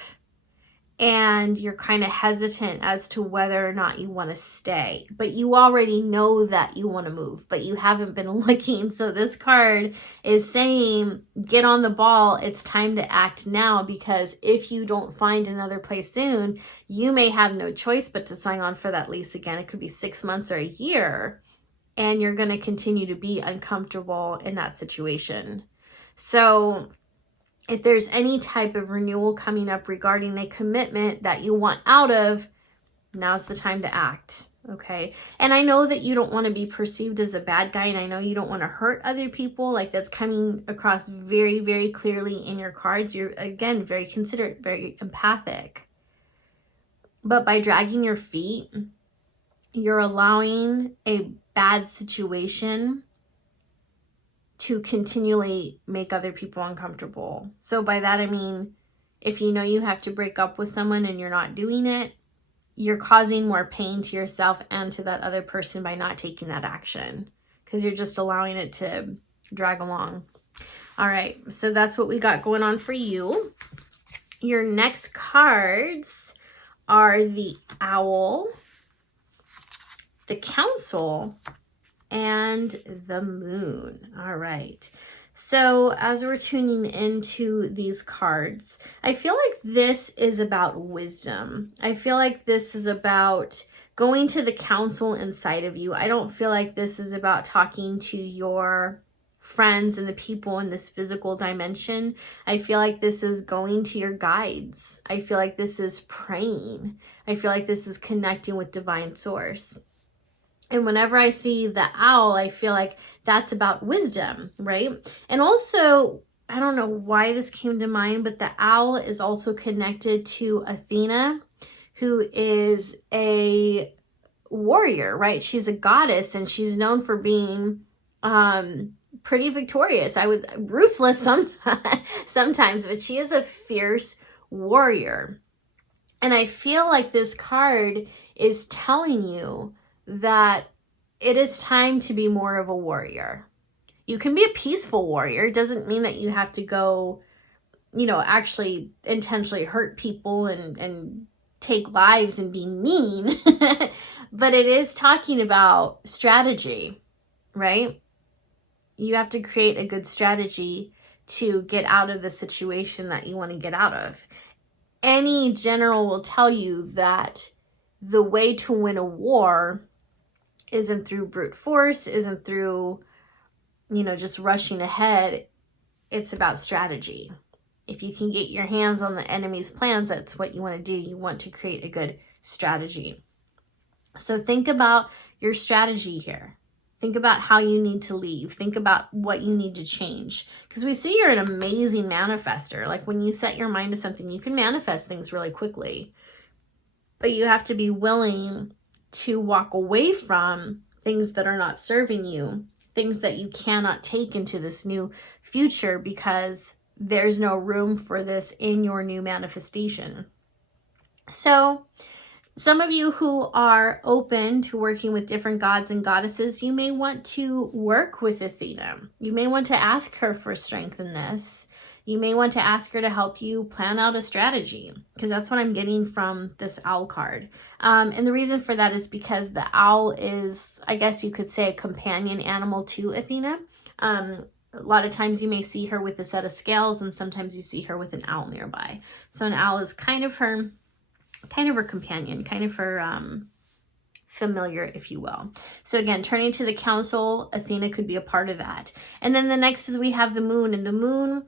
And you're kind of hesitant as to whether or not you want to stay. But you already know that you want to move, but you haven't been looking. So this card is saying, get on the ball. It's time to act now, because if you don't find another place soon, you may have no choice but to sign on for that lease again. It could be 6 months or a year, and you're going to continue to be uncomfortable in that situation. So if there's any type of renewal coming up regarding a commitment that you want out of, now's the time to act. Okay. And I know that you don't want to be perceived as a bad guy. And I know you don't want to hurt other people. Like, that's coming across very, very clearly in your cards. You're, again, very considerate, very empathic. But by dragging your feet, you're allowing a bad situation to continually make other people uncomfortable. So by that, I mean, if you know you have to break up with someone and you're not doing it, you're causing more pain to yourself and to that other person by not taking that action, because you're just allowing it to drag along. All right, so that's what we got going on for you. Your next cards are the Owl, the Council, and the Moon. All right. So as we're tuning into these cards, I feel like this is about wisdom. I feel like this is about going to the council inside of you. I don't feel like this is about talking to your friends and the people in this physical dimension. I feel like this is going to your guides. I feel like this is praying. I feel like this is connecting with divine source. And whenever I see the owl, I feel like that's about wisdom, right? And also, I don't know why this came to mind, but the owl is also connected to Athena, who is a warrior, right? She's a goddess, and she's known for being pretty victorious. I was ruthless sometimes, but she is a fierce warrior. And I feel like this card is telling you that it is time to be more of a warrior. You can be a peaceful warrior. It doesn't mean that you have to go, actually intentionally hurt people and take lives and be mean. But it is talking about strategy, right? You have to create a good strategy to get out of the situation that you want to get out of. Any general will tell you that the way to win a war isn't through brute force, isn't through, just rushing ahead. It's about strategy. If you can get your hands on the enemy's plans, that's what you want to do. You want to create a good strategy. So think about your strategy here. Think about how you need to leave. Think about what you need to change. Because we see you're an amazing manifester. Like, when you set your mind to something, you can manifest things really quickly. But you have to be willing to walk away from things that are not serving you, things that you cannot take into this new future, because there's no room for this in your new manifestation. So some of you who are open to working with different gods and goddesses, you may want to work with Athena. You may want to ask her for strength in this. You may want to ask her to help you plan out a strategy, because that's what I'm getting from this owl card. And the reason for that is because the owl is, I guess you could say, a companion animal to Athena. A lot of times you may see her with a set of scales, and sometimes you see her with an owl nearby. So an owl is kind of her companion, kind of her familiar, if you will. So again, turning to the council, Athena could be a part of that. And then the next is we have the moon, and the moon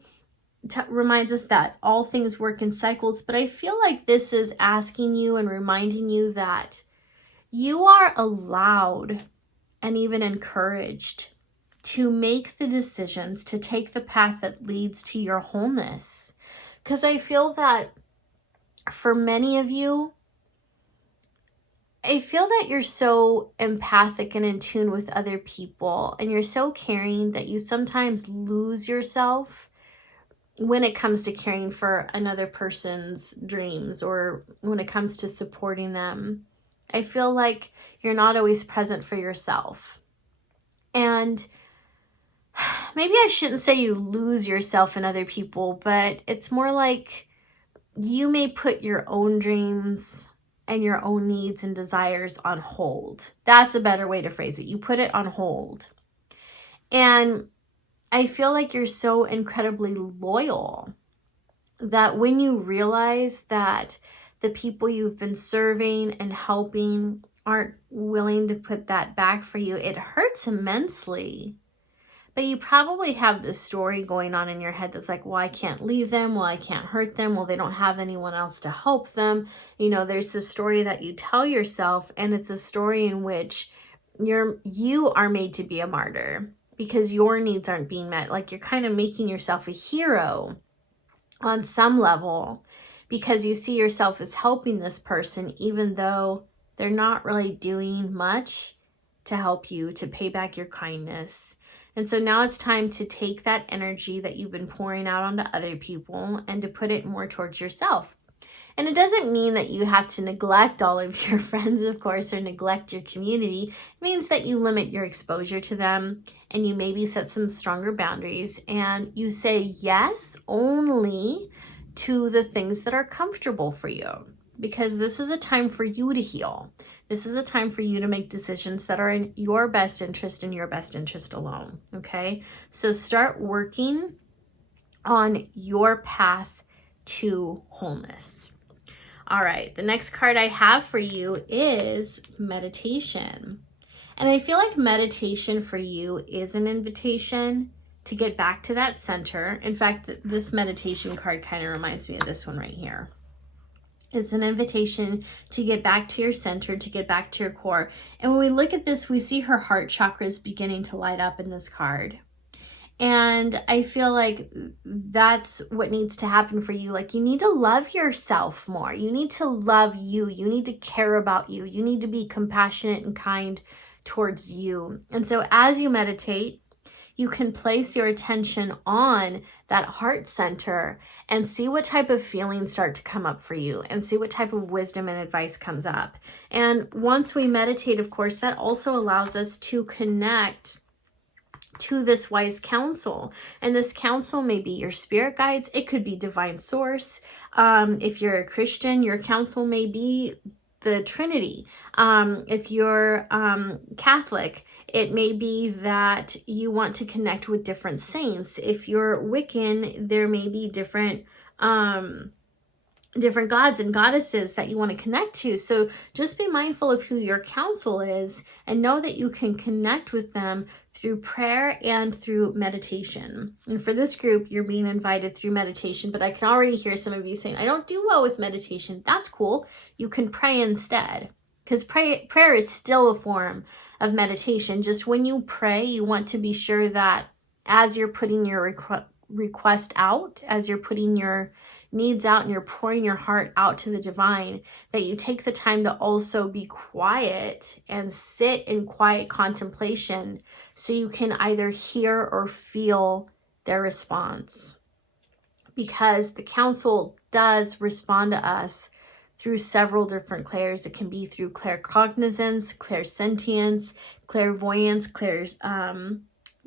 reminds us that all things work in cycles. But I feel like this is asking you and reminding you that you are allowed and even encouraged to make the decisions, to take the path that leads to your wholeness. Because I feel that for many of you, I feel that you're so empathic and in tune with other people, and you're so caring that you sometimes lose yourself when it comes to caring for another person's dreams, or when it comes to supporting them. I feel like you're not always present for yourself. And maybe I shouldn't say you lose yourself in other people, but it's more like you may put your own dreams and your own needs and desires on hold. That's a better way to phrase it. You put it on hold. And I feel like you're so incredibly loyal that when you realize that the people you've been serving and helping aren't willing to put that back for you, it hurts immensely. but you probably have this story going on in your head that's like, well, I can't leave them. Well, I can't hurt them. Well, they don't have anyone else to help them. You know, there's this story that you tell yourself, and it's a story in which you are made to be a martyr because your needs aren't being met. Like, you're kind of making yourself a hero on some level because you see yourself as helping this person, even though they're not really doing much to help you, to pay back your kindness. And so now it's time to take that energy that you've been pouring out onto other people and to put it more towards yourself. And it doesn't mean that you have to neglect all of your friends, of course, or neglect your community. It means that you limit your exposure to them and you maybe set some stronger boundaries and you say yes only to the things that are comfortable for you, because this is a time for you to heal. This is a time for you to make decisions that are in your best interest and your best interest alone, okay? So start working on your path to wholeness. All right, the next card I have for you is meditation. And I feel like meditation for you is an invitation to get back to that center. In fact, this meditation card kind of reminds me of this one right here. It's an invitation to get back to your center, to get back to your core. And when we look at this, we see her heart chakras beginning to light up in this card. And I feel like that's what needs to happen for you. Like, you need to love yourself more. You need to love you. You need to care about you. You need to be compassionate and kind towards you. And so as you meditate, you can place your attention on that heart center and see what type of feelings start to come up for you and see what type of wisdom and advice comes up. And once we meditate, of course, that also allows us to connect to this wise counsel. And this counsel may be your spirit guides. It could be divine source. If you're a Christian, your counsel may be the Trinity. If you're Catholic, it may be that you want to connect with different saints. If you're Wiccan, there may be different gods and goddesses that you want to connect to. So just be mindful of who your counsel is and know that you can connect with them through prayer and through meditation. And for this group, you're being invited through meditation, but I can already hear some of you saying, I don't do well with meditation. That's cool. You can pray instead, because prayer is still a form of meditation. Just when you pray, you want to be sure that as you're putting your request out, as you're putting your needs out and you're pouring your heart out to the divine, that you take the time to also be quiet and sit in quiet contemplation so you can either hear or feel their response. Because the counsel does respond to us through several different clairs. It can be through claircognizance, clairsentience, clairvoyance,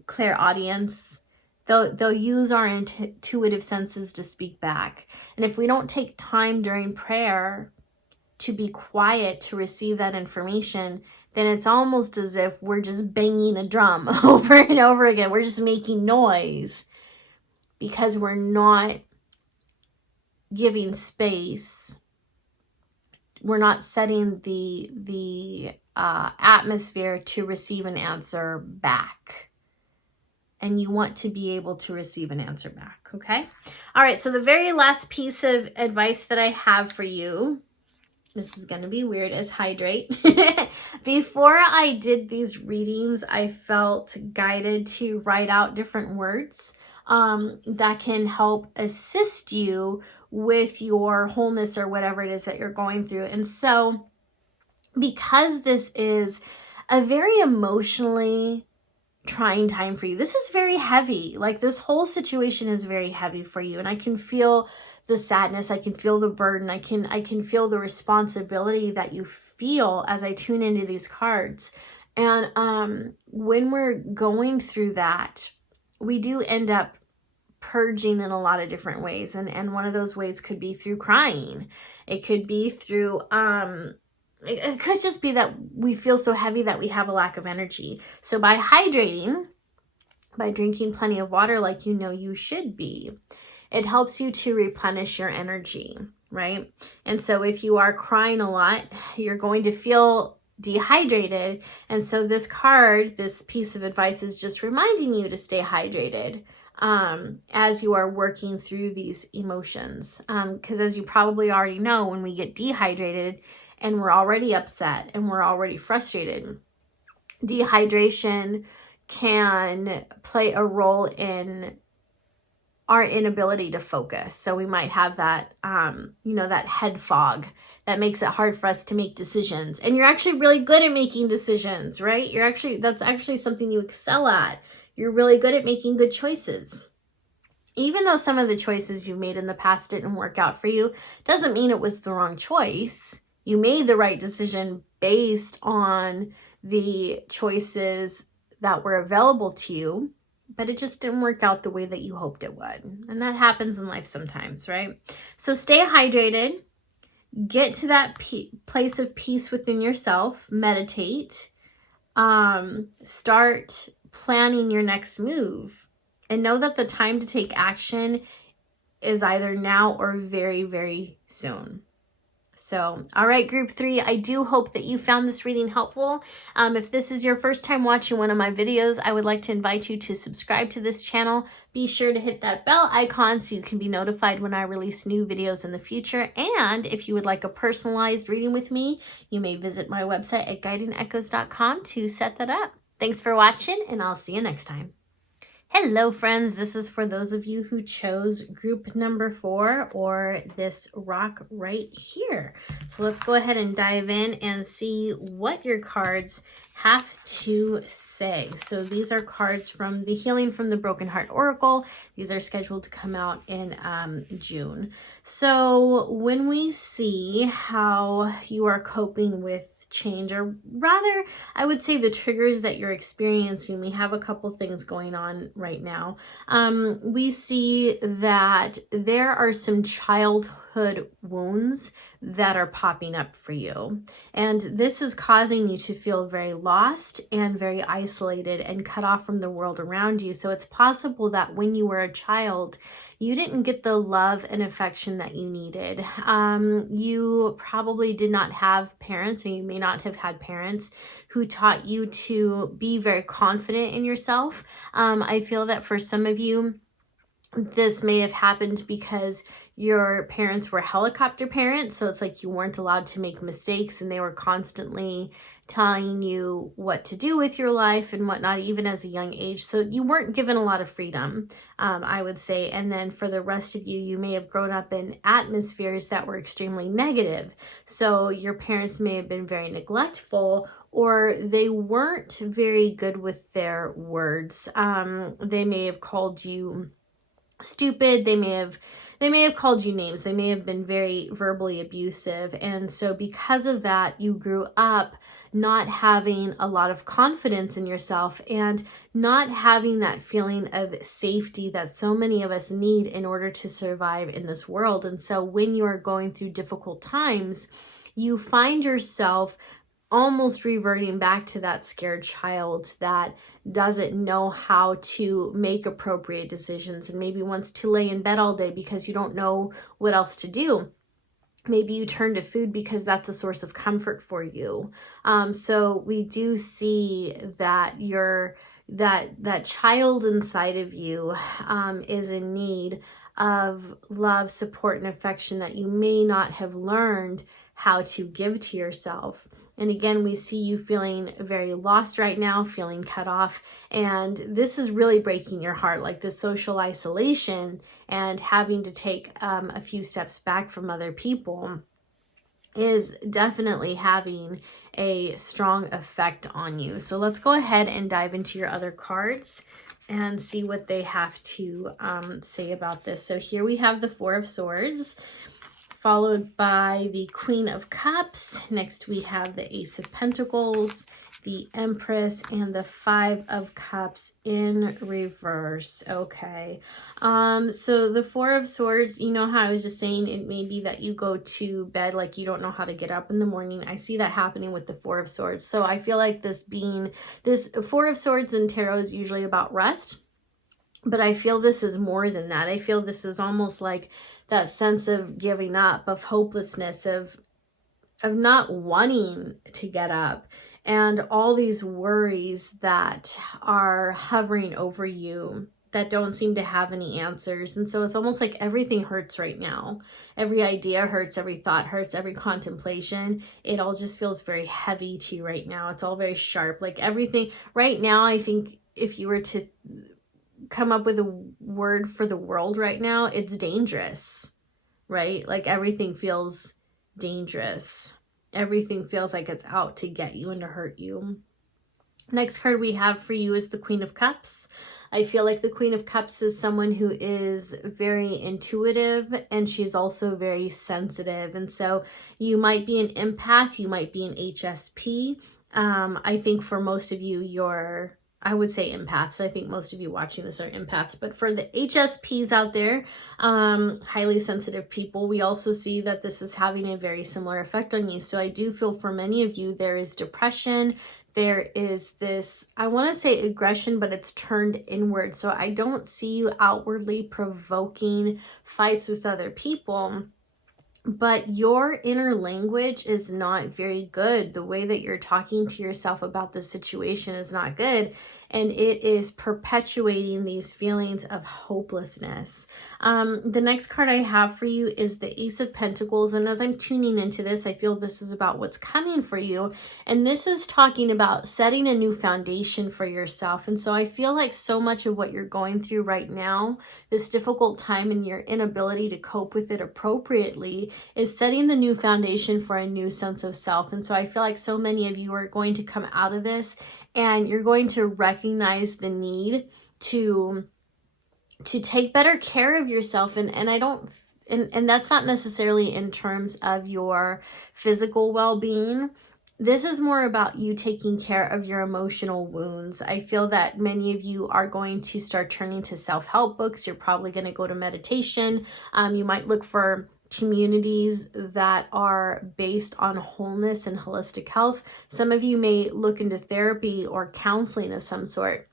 clairaudience. They'll use our intuitive senses to speak back. And if we don't take time during prayer to be quiet to receive that information, then it's almost as if we're just banging a drum over and over again. We're just making noise because we're not giving space. We're not setting the atmosphere to receive an answer back. And you want to be able to receive an answer back, okay? All right, so the very last piece of advice that I have for you, this is going to be weird, is hydrate. Before I did these readings, I felt guided to write out different words that can help assist you with your wholeness or whatever it is that you're going through. And so, because this is a very emotionally trying time for you, this is very heavy. Like, this whole situation is very heavy for you, and I can feel the sadness, I can feel the burden, I can feel the responsibility that you feel as I tune into these cards. And when we're going through that, we do end up purging in a lot of different ways, and one of those ways could be through crying. It could be through it could just be that we feel so heavy that we have a lack of energy. So by hydrating, by drinking plenty of water like you know you should be, it helps you to replenish your energy, right? And so if you are crying a lot, you're going to feel dehydrated. And so this card, this piece of advice is just reminding you to stay hydrated as you are working through these emotions. Because as you probably already know, when we get dehydrated and we're already upset and we're already frustrated, dehydration can play a role in our inability to focus. So we might have that, that head fog that makes it hard for us to make decisions. And you're actually really good at making decisions, right? That's actually something you excel at. You're really good at making good choices. Even though some of the choices you've made in the past didn't work out for you, doesn't mean it was the wrong choice. You made the right decision based on the choices that were available to you, but it just didn't work out the way that you hoped it would. And that happens in life sometimes, right? So stay hydrated, get to that place of peace within yourself, meditate, start planning your next move, and know that the time to take action is either now or very, very soon. So, all right, group 3, I do hope that you found this reading helpful. If this is your first time watching one of my videos, I would like to invite you to subscribe to this channel. Be sure to hit that bell icon so you can be notified when I release new videos in the future. And if you would like a personalized reading with me, you may visit my website at guidingechoes.com to set that up. Thanks for watching, and I'll see you next time. Hello friends, this is for those of you who chose group number 4 or this rock right here. So let's go ahead and dive in and see what your cards have to say. So these are cards from the Healing from the Broken Heart Oracle. These are scheduled to come out in June. So when we see how you are coping with change, or rather I would say the triggers that you're experiencing, we have a couple things going on right now. We see that there are some childhood wounds that are popping up for you, and this is causing you to feel very lost and very isolated and cut off from the world around you. So it's possible that when you were a child, you didn't get the love and affection that you needed. You probably did not have parents, or you may not have had parents who taught you to be very confident in yourself. I feel that for some of you, this may have happened because your parents were helicopter parents. So it's like you weren't allowed to make mistakes, and they were constantly telling you what to do with your life and whatnot, even as a young age. So you weren't given a lot of freedom, I would say. And then for the rest of you, you may have grown up in atmospheres that were extremely negative. So your parents may have been very neglectful, or they weren't very good with their words. They may have called you stupid. They may have called you names. They may have been very verbally abusive. And so because of that, you grew up not having a lot of confidence in yourself and not having that feeling of safety that so many of us need in order to survive in this world. And so when you are going through difficult times, you find yourself almost reverting back to that scared child that doesn't know how to make appropriate decisions and maybe wants to lay in bed all day because you don't know what else to do. Maybe you turn to food because that's a source of comfort for you. So we do see that that child inside of you is in need of love, support, and affection that you may not have learned how to give to yourself. And again, we see you feeling very lost right now, feeling cut off. And this is really breaking your heart, like the social isolation and having to take a few steps back from other people is definitely having a strong effect on you. So let's go ahead and dive into your other cards and see what they have to say about this. So here we have the Four of Swords, followed by the Queen of Cups. Next we have the Ace of Pentacles, the Empress, and the Five of Cups in reverse. Okay. So the Four of Swords, you know how I was just saying it may be that you go to bed like you don't know how to get up in the morning. I see that happening with the Four of Swords. So I feel like this Four of Swords in tarot is usually about rest. But I feel this is more than that. I feel this is almost like that sense of giving up, of hopelessness, of not wanting to get up, and all these worries that are hovering over you that don't seem to have any answers. And so it's almost like everything hurts right now. Every idea hurts, every thought hurts, every contemplation. It all just feels very heavy to you right now. It's all very sharp. Like everything right now, I think if you were to come up with a word for the world right now, it's dangerous, right? Like everything feels dangerous. Everything feels like it's out to get you and to hurt you. Next card we have for you is the Queen of Cups. I feel like the Queen of Cups is someone who is very intuitive, and she's also very sensitive. And so you might be an empath, you might be an HSP. I think for most of you, I would say empaths. I think most of you watching this are empaths. But for the HSPs out there, highly sensitive people, we also see that this is having a very similar effect on you. So I do feel for many of you, there is depression. There is this, I want to say aggression, but it's turned inward. So I don't see you outwardly provoking fights with other people, but your inner language is not very good. The way that you're talking to yourself about the situation is not good. And it is perpetuating these feelings of hopelessness. The next card I have for you is the Ace of Pentacles. And as I'm tuning into this, I feel this is about what's coming for you. And this is talking about setting a new foundation for yourself. And so I feel like so much of what you're going through right now, this difficult time and your inability to cope with it appropriately, is setting the new foundation for a new sense of self. And so I feel like so many of you are going to come out of this and you're going to recognize the need to take better care of yourself. And that's not necessarily in terms of your physical well-being. This is more about you taking care of your emotional wounds. I feel that many of you are going to start turning to self-help books. You're probably going to go to meditation. You might look for communities that are based on wholeness and holistic health. Some of you may look into therapy or counseling of some sort.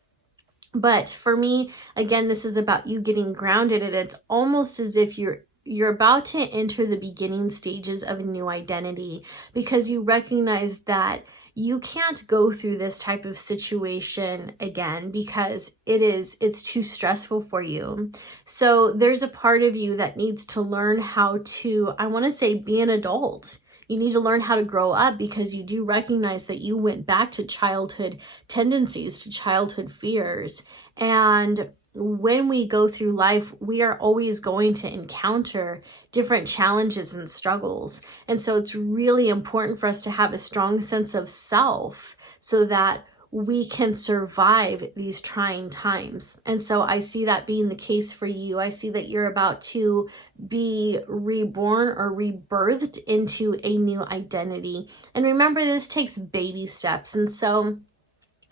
But for me, again, this is about you getting grounded, and it's almost as if you're about to enter the beginning stages of a new identity, because you recognize that you can't go through this type of situation again because it's too stressful for you. So there's a part of you that needs to learn how to, I want to say, be an adult. You need to learn how to grow up, because you do recognize that you went back to childhood tendencies, to childhood fears. And when we go through life, we are always going to encounter different challenges and struggles. And so it's really important for us to have a strong sense of self so that we can survive these trying times. And so I see that being the case for you. I see that you're about to be reborn or rebirthed into a new identity. And remember, this takes baby steps. And so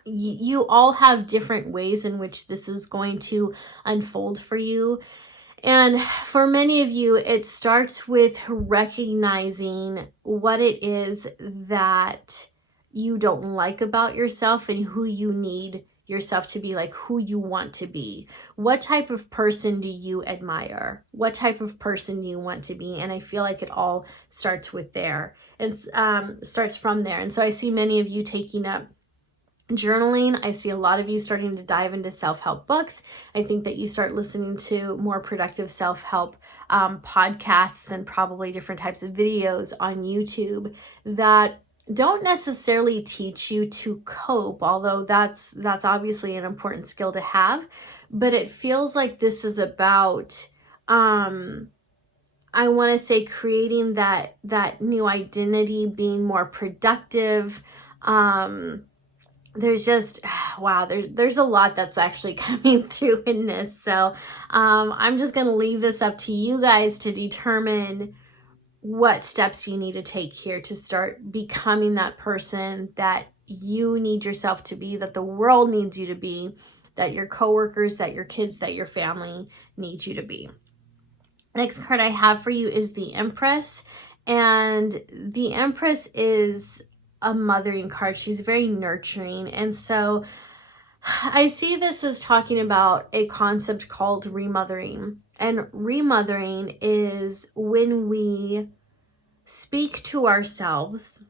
you all have different ways in which this is going to unfold for you. And for many of you, it starts with recognizing what it is that you don't like about yourself and who you need yourself to be, like who you want to be. What type of person do you admire? What type of person do you want to be? And I feel like it all starts with there and starts from there. And so I see many of you taking up journaling. I see a lot of you starting to dive into self-help books. I think that you start listening to more productive self-help podcasts and probably different types of videos on YouTube that don't necessarily teach you to cope, although that's obviously an important skill to have. But it feels like this is about I want to say creating that new identity, being more productive. There's just, wow, there's a lot that's actually coming through in this. So I'm just going to leave this up to you guys to determine what steps you need to take here to start becoming that person that you need yourself to be, that the world needs you to be, that your coworkers, that your kids, that your family need you to be. Next card I have for you is the Empress. And the Empress is a mothering card. She's very nurturing. And so I see this as talking about a concept called remothering. And remothering is when we speak to ourselves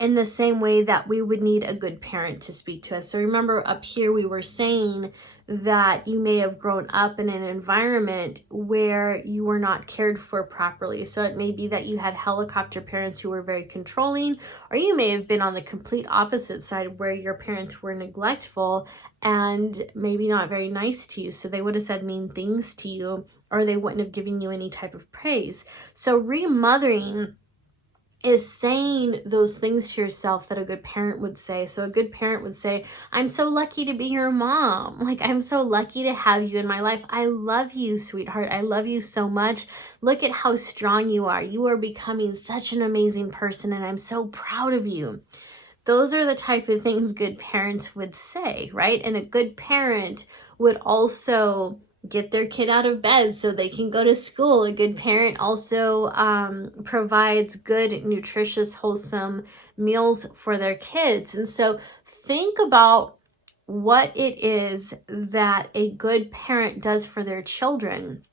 in the same way that we would need a good parent to speak to us. So remember up here we were saying that you may have grown up in an environment where you were not cared for properly. So it may be that you had helicopter parents who were very controlling, or you may have been on the complete opposite side where your parents were neglectful and maybe not very nice to you. So they would have said mean things to you, or they wouldn't have given you any type of praise. So remothering is saying those things to yourself that a good parent would say. So a good parent would say, I'm so lucky to be your mom. Like, I'm so lucky to have you in my life. I love you, sweetheart. I love you so much. Look at how strong you are. You are becoming such an amazing person, and I'm so proud of you. Those are the type of things good parents would say, right? And a good parent would also get their kid out of bed so they can go to school. A good parent also provides good, nutritious, wholesome meals for their kids. And so think about what it is that a good parent does for their children.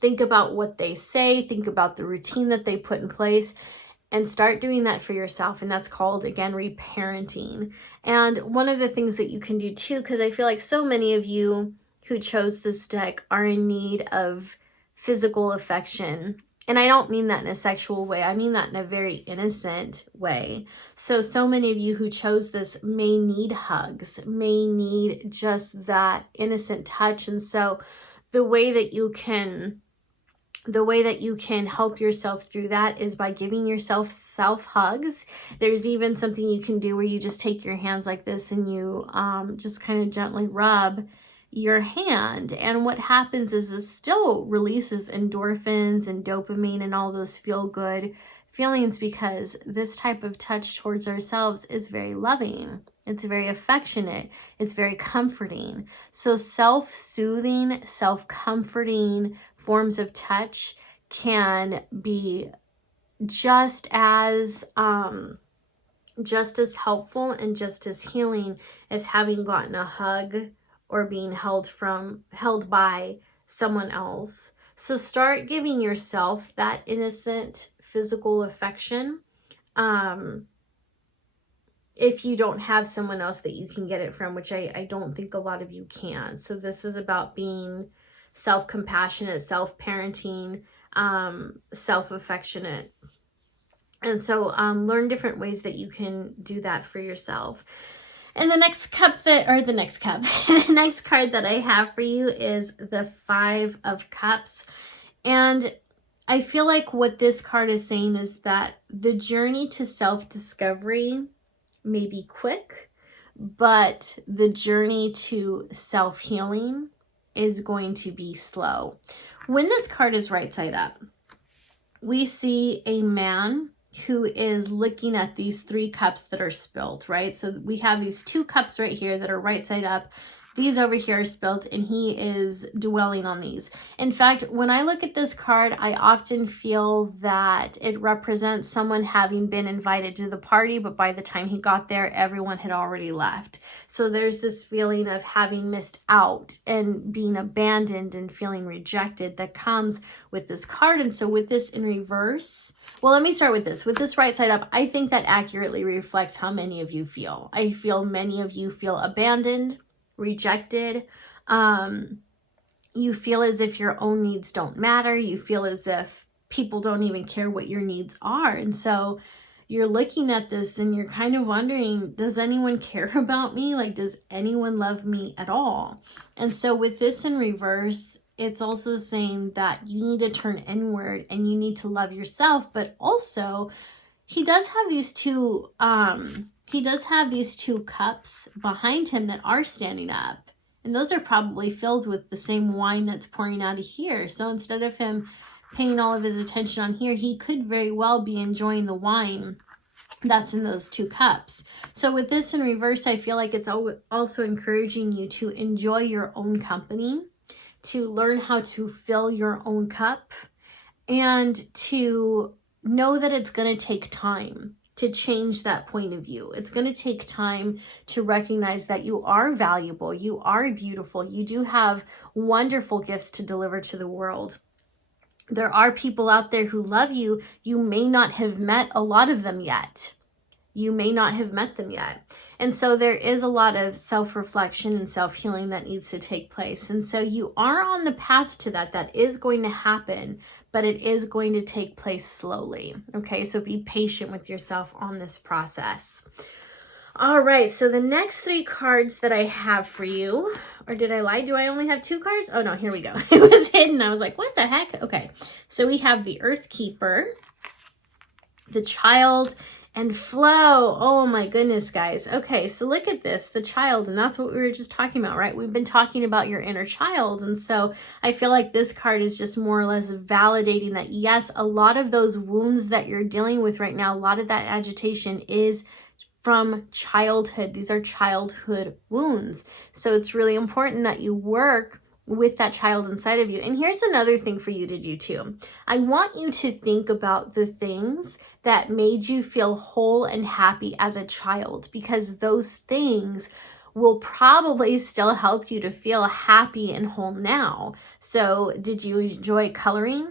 Think about what they say. Think about the routine that they put in place, and start doing that for yourself. And that's called, again, reparenting. And one of the things that you can do too, because I feel like so many of you who chose this deck are in need of physical affection. And I don't mean that in a sexual way. I mean that in a very innocent way. So many of you who chose this may need hugs, may need just that innocent touch. And so the way that you can help yourself through that is by giving yourself self hugs. There's even something you can do where you just take your hands like this and you just kind of gently rub your hand. And what happens is it still releases endorphins and dopamine and all those feel good feelings, because this type of touch towards ourselves is very loving. It's very affectionate. It's very comforting. So self-soothing, self-comforting forms of touch can be just as helpful and just as healing as having gotten a hug or being held by someone else. So start giving yourself that innocent physical affection. If you don't have someone else that you can get it from, which I don't think a lot of you can. So this is about being self-compassionate, self-parenting, self-affectionate. And so learn different ways that you can do that for yourself. And the next card that I have for you is the 5 of Cups. And I feel like what this card is saying is that the journey to self-discovery may be quick, but the journey to self-healing is going to be slow. When this card is right side up, we see a man who is looking at these 3 cups that are spilled, right? So we have these 2 cups right here that are right side up. These over here are spilled, and he is dwelling on these. In fact, when I look at this card, I often feel that it represents someone having been invited to the party, but by the time he got there, everyone had already left. So there's this feeling of having missed out and being abandoned and feeling rejected that comes with this card. And so with this in reverse, well, let me start with this. With this right side up, I think that accurately reflects how many of you feel. I feel many of you feel abandoned, rejected. You feel as if your own needs don't matter. You feel as if people don't even care what your needs are. And so you're looking at this and you're kind of wondering, does anyone care about me? Like, does anyone love me at all? And so with this in reverse, it's also saying that you need to turn inward and you need to love yourself, but also he does have these two cups behind him that are standing up. And those are probably filled with the same wine that's pouring out of here. So instead of him paying all of his attention on here, he could very well be enjoying the wine that's in those 2 cups. So with this in reverse, I feel like it's also encouraging you to enjoy your own company, to learn how to fill your own cup, and to know that it's going to take time to change that point of view. It's going to take time to recognize that you are valuable, you are beautiful, you do have wonderful gifts to deliver to the world. There are people out there who love you. You may not have met a lot of them yet. You may not have met them yet. And so there is a lot of self-reflection and self-healing that needs to take place. And so you are on the path to that. That is going to happen, but it is going to take place slowly. Okay, so be patient with yourself on this process. All right, so the next 3 cards that I have for you, or did I lie? Do I only have 2 cards? Oh no, here we go. It was hidden. I was like, what the heck? Okay, so we have the Earth Keeper, the Child, and Flow. Oh my goodness, guys. Okay, so look at this, the child, and that's what we were just talking about, right? We've been talking about your inner child, and so I feel like this card is just more or less validating that, yes, a lot of those wounds that you're dealing with right now, a lot of that agitation is from childhood. These are childhood wounds. So it's really important that you work with that child inside of you. And here's another thing for you to do too. I want you to think about the things that made you feel whole and happy as a child, because those things will probably still help you to feel happy and whole now. So did you enjoy coloring?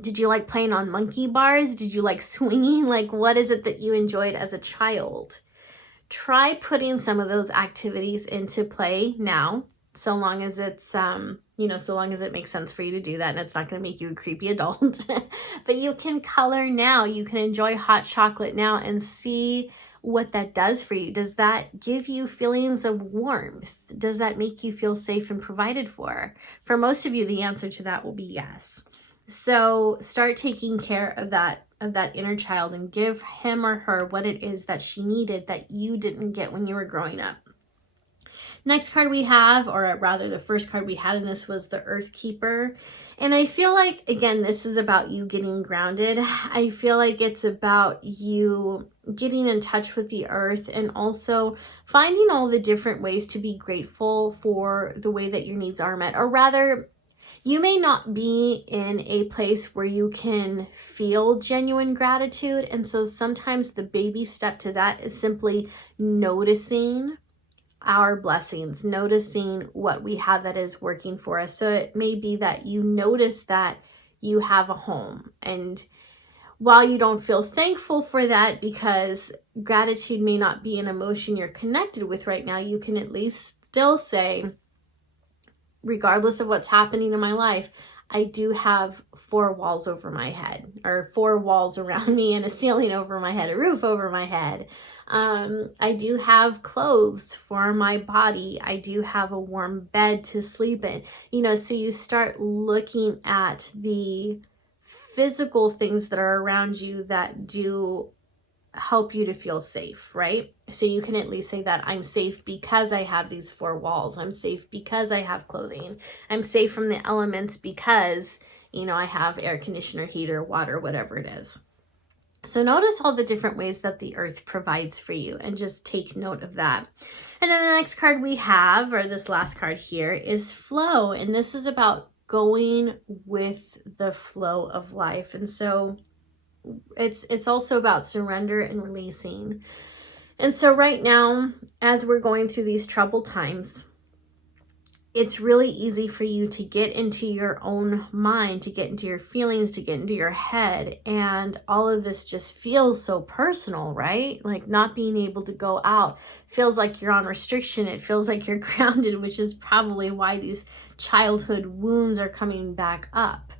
Did you like playing on monkey bars? Did you like swinging? Like, what is it that you enjoyed as a child? Try putting some of those activities into play now, so long as it's, so long as it makes sense for you to do that and it's not going to make you a creepy adult. But you can color now. You can enjoy hot chocolate now and see what that does for you. Does that give you feelings of warmth? Does that make you feel safe and provided for? For most of you, the answer to that will be yes. So start taking care of that inner child and give him or her what it is that she needed that you didn't get when you were growing up. Next card we have, or rather the first card we had in this, was the Earth Keeper. And I feel like, again, this is about you getting grounded. I feel like it's about you getting in touch with the earth and also finding all the different ways to be grateful for the way that your needs are met. Or rather, you may not be in a place where you can feel genuine gratitude. And so sometimes the baby step to that is simply noticing our blessings, noticing what we have that is working for us. So it may be that you notice that you have a home. And while you don't feel thankful for that, because gratitude may not be an emotion you're connected with right now, you can at least still say, regardless of what's happening in my life, I do have 4 walls over my head, or 4 walls around me, and a ceiling over my head, a roof over my head. I do have clothes for my body. I do have a warm bed to sleep in. So you start looking at the physical things that are around you that do help you to feel safe, right? So you can at least say that I'm safe because I have these 4 walls. I'm safe because I have clothing. I'm safe from the elements because, I have air conditioner, heater, water, whatever it is. So notice all the different ways that the earth provides for you and just take note of that. And then the next card we have, or this last card here, is Flow. And this is about going with the flow of life. And so it's also about surrender and releasing. And so right now, as we're going through these troubled times, it's really easy for you to get into your own mind, to get into your feelings, to get into your head. And all of this just feels so personal, right? Like not being able to go out feels like you're on restriction. It feels like you're grounded, which is probably why these childhood wounds are coming back up.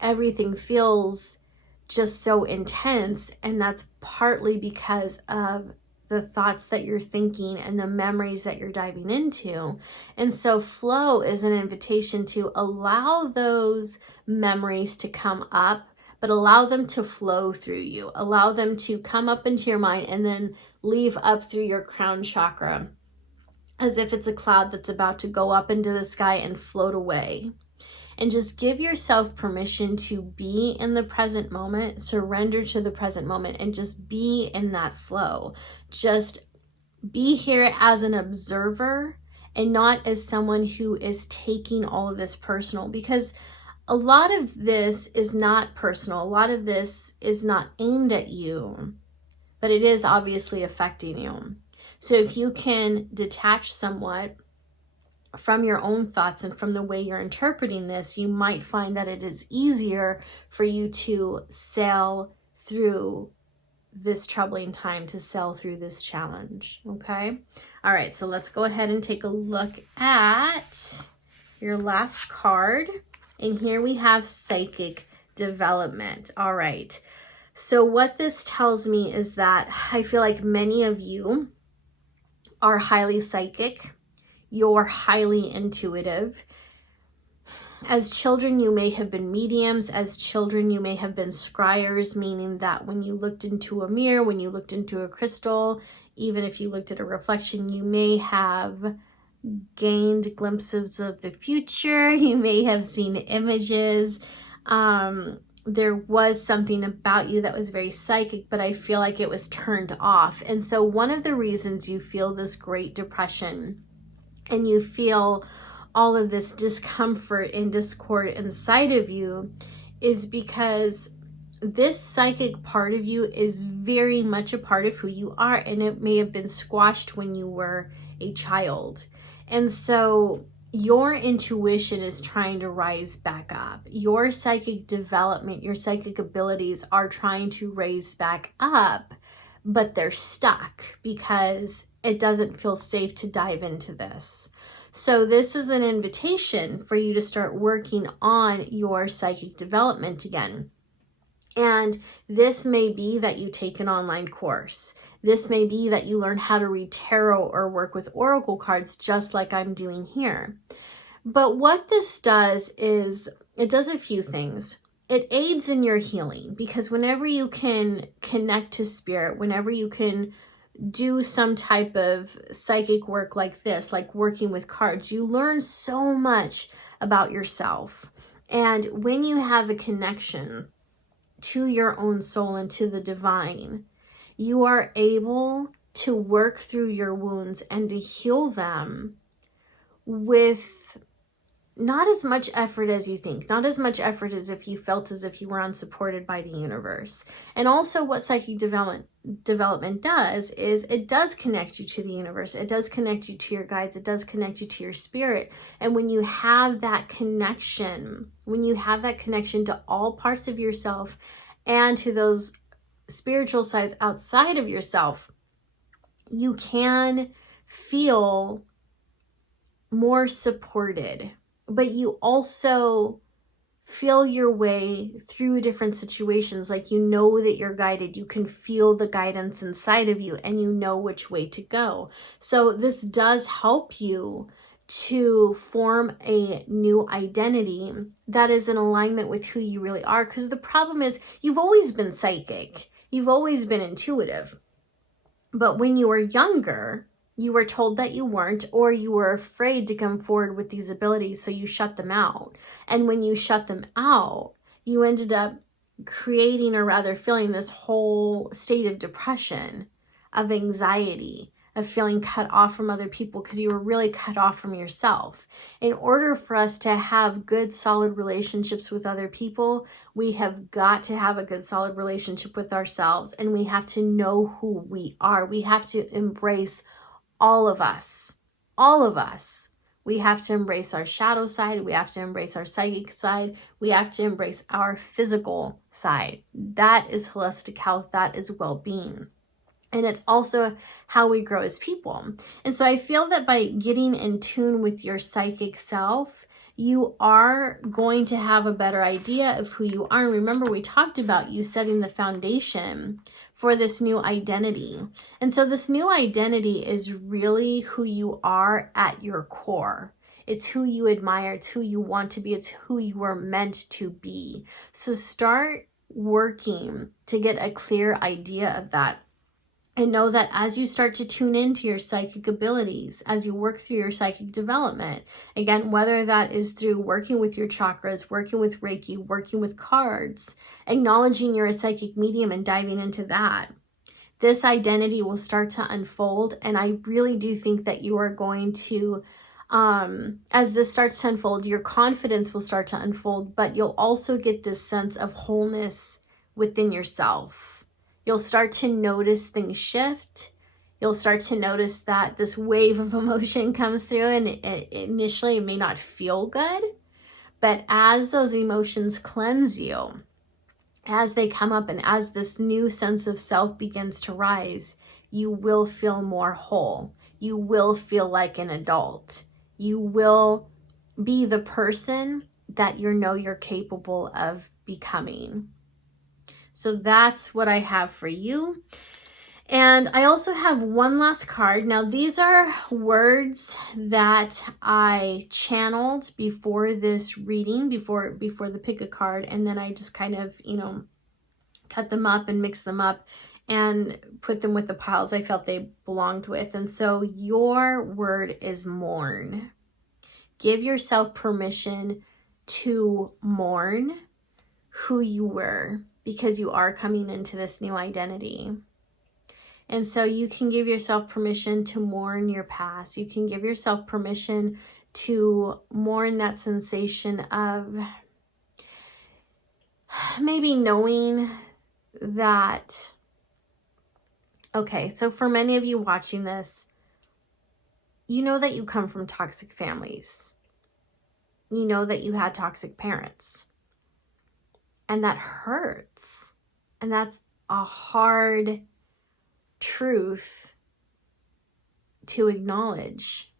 Everything feels just so intense, and that's partly because of the thoughts that you're thinking and the memories that you're diving into. And so flow is an invitation to allow those memories to come up, but allow them to flow through you. Allow them to come up into your mind and then leave up through your crown chakra, as if it's a cloud that's about to go up into the sky and float away. And just give yourself permission to be in the present moment, surrender to the present moment, and just be in that flow. Just be here as an observer and not as someone who is taking all of this personal, because a lot of this is not personal. A lot of this is not aimed at you, but it is obviously affecting you. So if you can detach somewhat from your own thoughts and from the way you're interpreting this, you might find that it is easier for you to sail through this troubling time, to sail through this challenge. Okay. All right. So let's go ahead and take a look at your last card. And here we have psychic development. All right. So what this tells me is that I feel like many of you are highly psychic. You're highly intuitive. As children, you may have been mediums. As children, you may have been scryers, meaning that when you looked into a mirror, when you looked into a crystal, even if you looked at a reflection, you may have gained glimpses of the future. You may have seen images. There was something about you that was very psychic, but I feel like it was turned off. And so one of the reasons you feel this Great Depression and you feel all of this discomfort and discord inside of you is because this psychic part of you is very much a part of who you are, and it may have been squashed when you were a child. And so your intuition is trying to rise back up. Your psychic development, your psychic abilities are trying to raise back up, but they're stuck because it doesn't feel safe to dive into this. So this is an invitation for you to start working on your psychic development again. And this may be that you take an online course. This may be that you learn how to read tarot or work with oracle cards, just like I'm doing here. But what this does is it does a few things. It aids in your healing, because whenever you can connect to spirit, whenever you can do some type of psychic work like this, like working with cards, you learn so much about yourself. And when you have a connection to your own soul and to the divine, you are able to work through your wounds and to heal them with not as much effort as you think, not as much effort as if you felt as if you were unsupported by the universe. And also what psychic development does is it does connect you to the universe. It does connect you to your guides. It does connect you to your spirit. And when you have that connection, to all parts of yourself and to those spiritual sides outside of yourself, you can feel more supported, but you also feel your way through different situations. Like, you know that you're guided. You can feel the guidance inside of you and you know which way to go. So this does help you to form a new identity that is in alignment with who you really are. Because the problem is, you've always been psychic. You've always been intuitive. But when you were younger, you were told that you weren't, or you were afraid to come forward with these abilities, so you shut them out. And when you shut them out, you ended up creating, or rather feeling, this whole state of depression, of anxiety, of feeling cut off from other people, because you were really cut off from yourself. In order for us to have good, solid relationships with other people, we have got to have a good, solid relationship with ourselves, and we have to know who we are. We have to embrace all of us. We have to embrace our shadow side. We have to embrace our psychic side. We have to embrace our physical side. That is holistic health. That is well-being. And it's also how we grow as people. And so I feel that by getting in tune with your psychic self, you are going to have a better idea of who you are. And remember, we talked about you setting the foundation for this new identity. And so this new identity is really who you are at your core. It's who you admire. It's who you want to be. It's who you are meant to be. So start working to get a clear idea of that. And know that as you start to tune into your psychic abilities, as you work through your psychic development, again, whether that is through working with your chakras, working with Reiki, working with cards, acknowledging you're a psychic medium and diving into that, this identity will start to unfold. And I really do think that you are going to, as this starts to unfold, your confidence will start to unfold, but you'll also get this sense of wholeness within yourself. You'll start to notice things shift. You'll start to notice that this wave of emotion comes through, and initially it may not feel good, but as those emotions cleanse you, as they come up and as this new sense of self begins to rise, you will feel more whole. You will feel like an adult. You will be the person that you know you're capable of becoming. So that's what I have for you. And I also have one last card. Now, these are words that I channeled before this reading, before the pick a card, and then I just kind of, cut them up and mix them up and put them with the piles I felt they belonged with. And so your word is mourn. Give yourself permission to mourn who you were, because you are coming into this new identity. And so you can give yourself permission to mourn your past. You can give yourself permission to mourn that sensation of maybe knowing that, okay, so for many of you watching this, you know that you come from toxic families. You know that you had toxic parents. And that hurts. And that's a hard truth to acknowledge.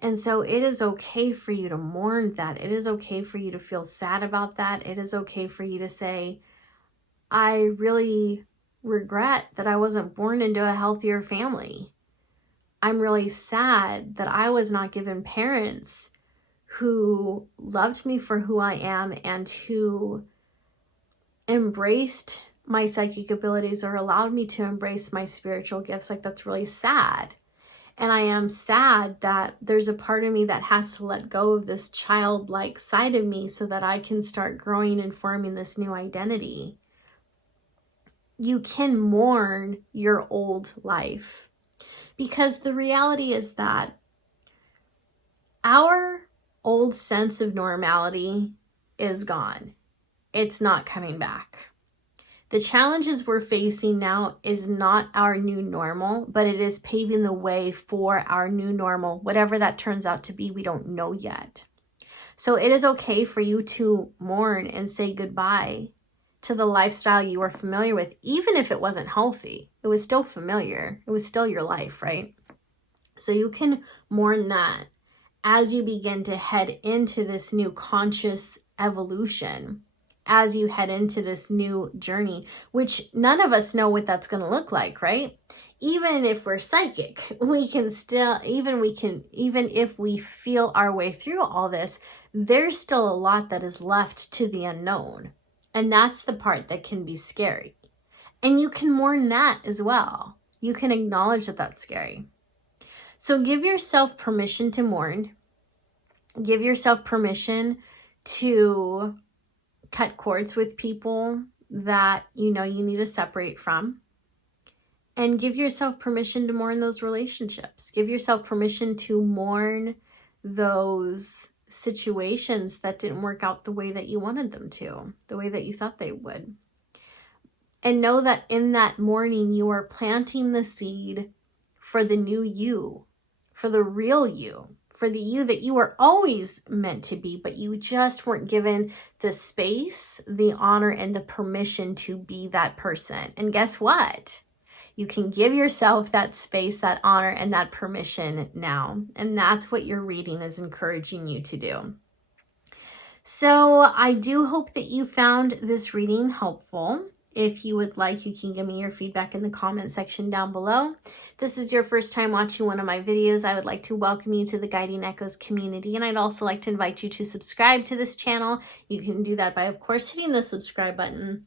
And so it is okay for you to mourn that. It is okay for you to feel sad about that. It is okay for you to say, I really regret that I wasn't born into a healthier family. I'm really sad that I was not given parents who loved me for who I am and who embraced my psychic abilities or allowed me to embrace my spiritual gifts. Like, that's really sad. And I am sad that there's a part of me that has to let go of this childlike side of me so that I can start growing and forming this new identity. You can mourn your old life, because the reality is that our old sense of normality is gone. It's not coming back. The challenges we're facing now is not our new normal, but it is paving the way for our new normal. Whatever that turns out to be, we don't know yet. So it is okay for you to mourn and say goodbye to the lifestyle you were familiar with. Even if it wasn't healthy, it was still familiar. It was still your life, right? So you can mourn that as you begin to head into this new conscious evolution, as you head into this new journey, which none of us know what that's going to look like, right? Even if we're psychic, we can still, even if we feel our way through all this, there's still a lot that is left to the unknown. And that's the part that can be scary. And you can mourn that as well. You can acknowledge that that's scary. So give yourself permission to mourn. Give yourself permission to cut cords with people that you know you need to separate from. And give yourself permission to mourn those relationships. Give yourself permission to mourn those situations that didn't work out the way that you wanted them to, the way that you thought they would. And know that in that mourning, you are planting the seed for the new you, for the real you, for the you that you were always meant to be, but you just weren't given the space, the honor, and the permission to be that person. And guess what? You can give yourself that space, that honor, and that permission now. And that's what your reading is encouraging you to do. So I do hope that you found this reading helpful. If you would like, you can give me your feedback in the comment section down below. If this is your first time watching one of my videos, I would like to welcome you to the Guiding Echoes community. And I'd also like to invite you to subscribe to this channel. You can do that by, of course, hitting the subscribe button.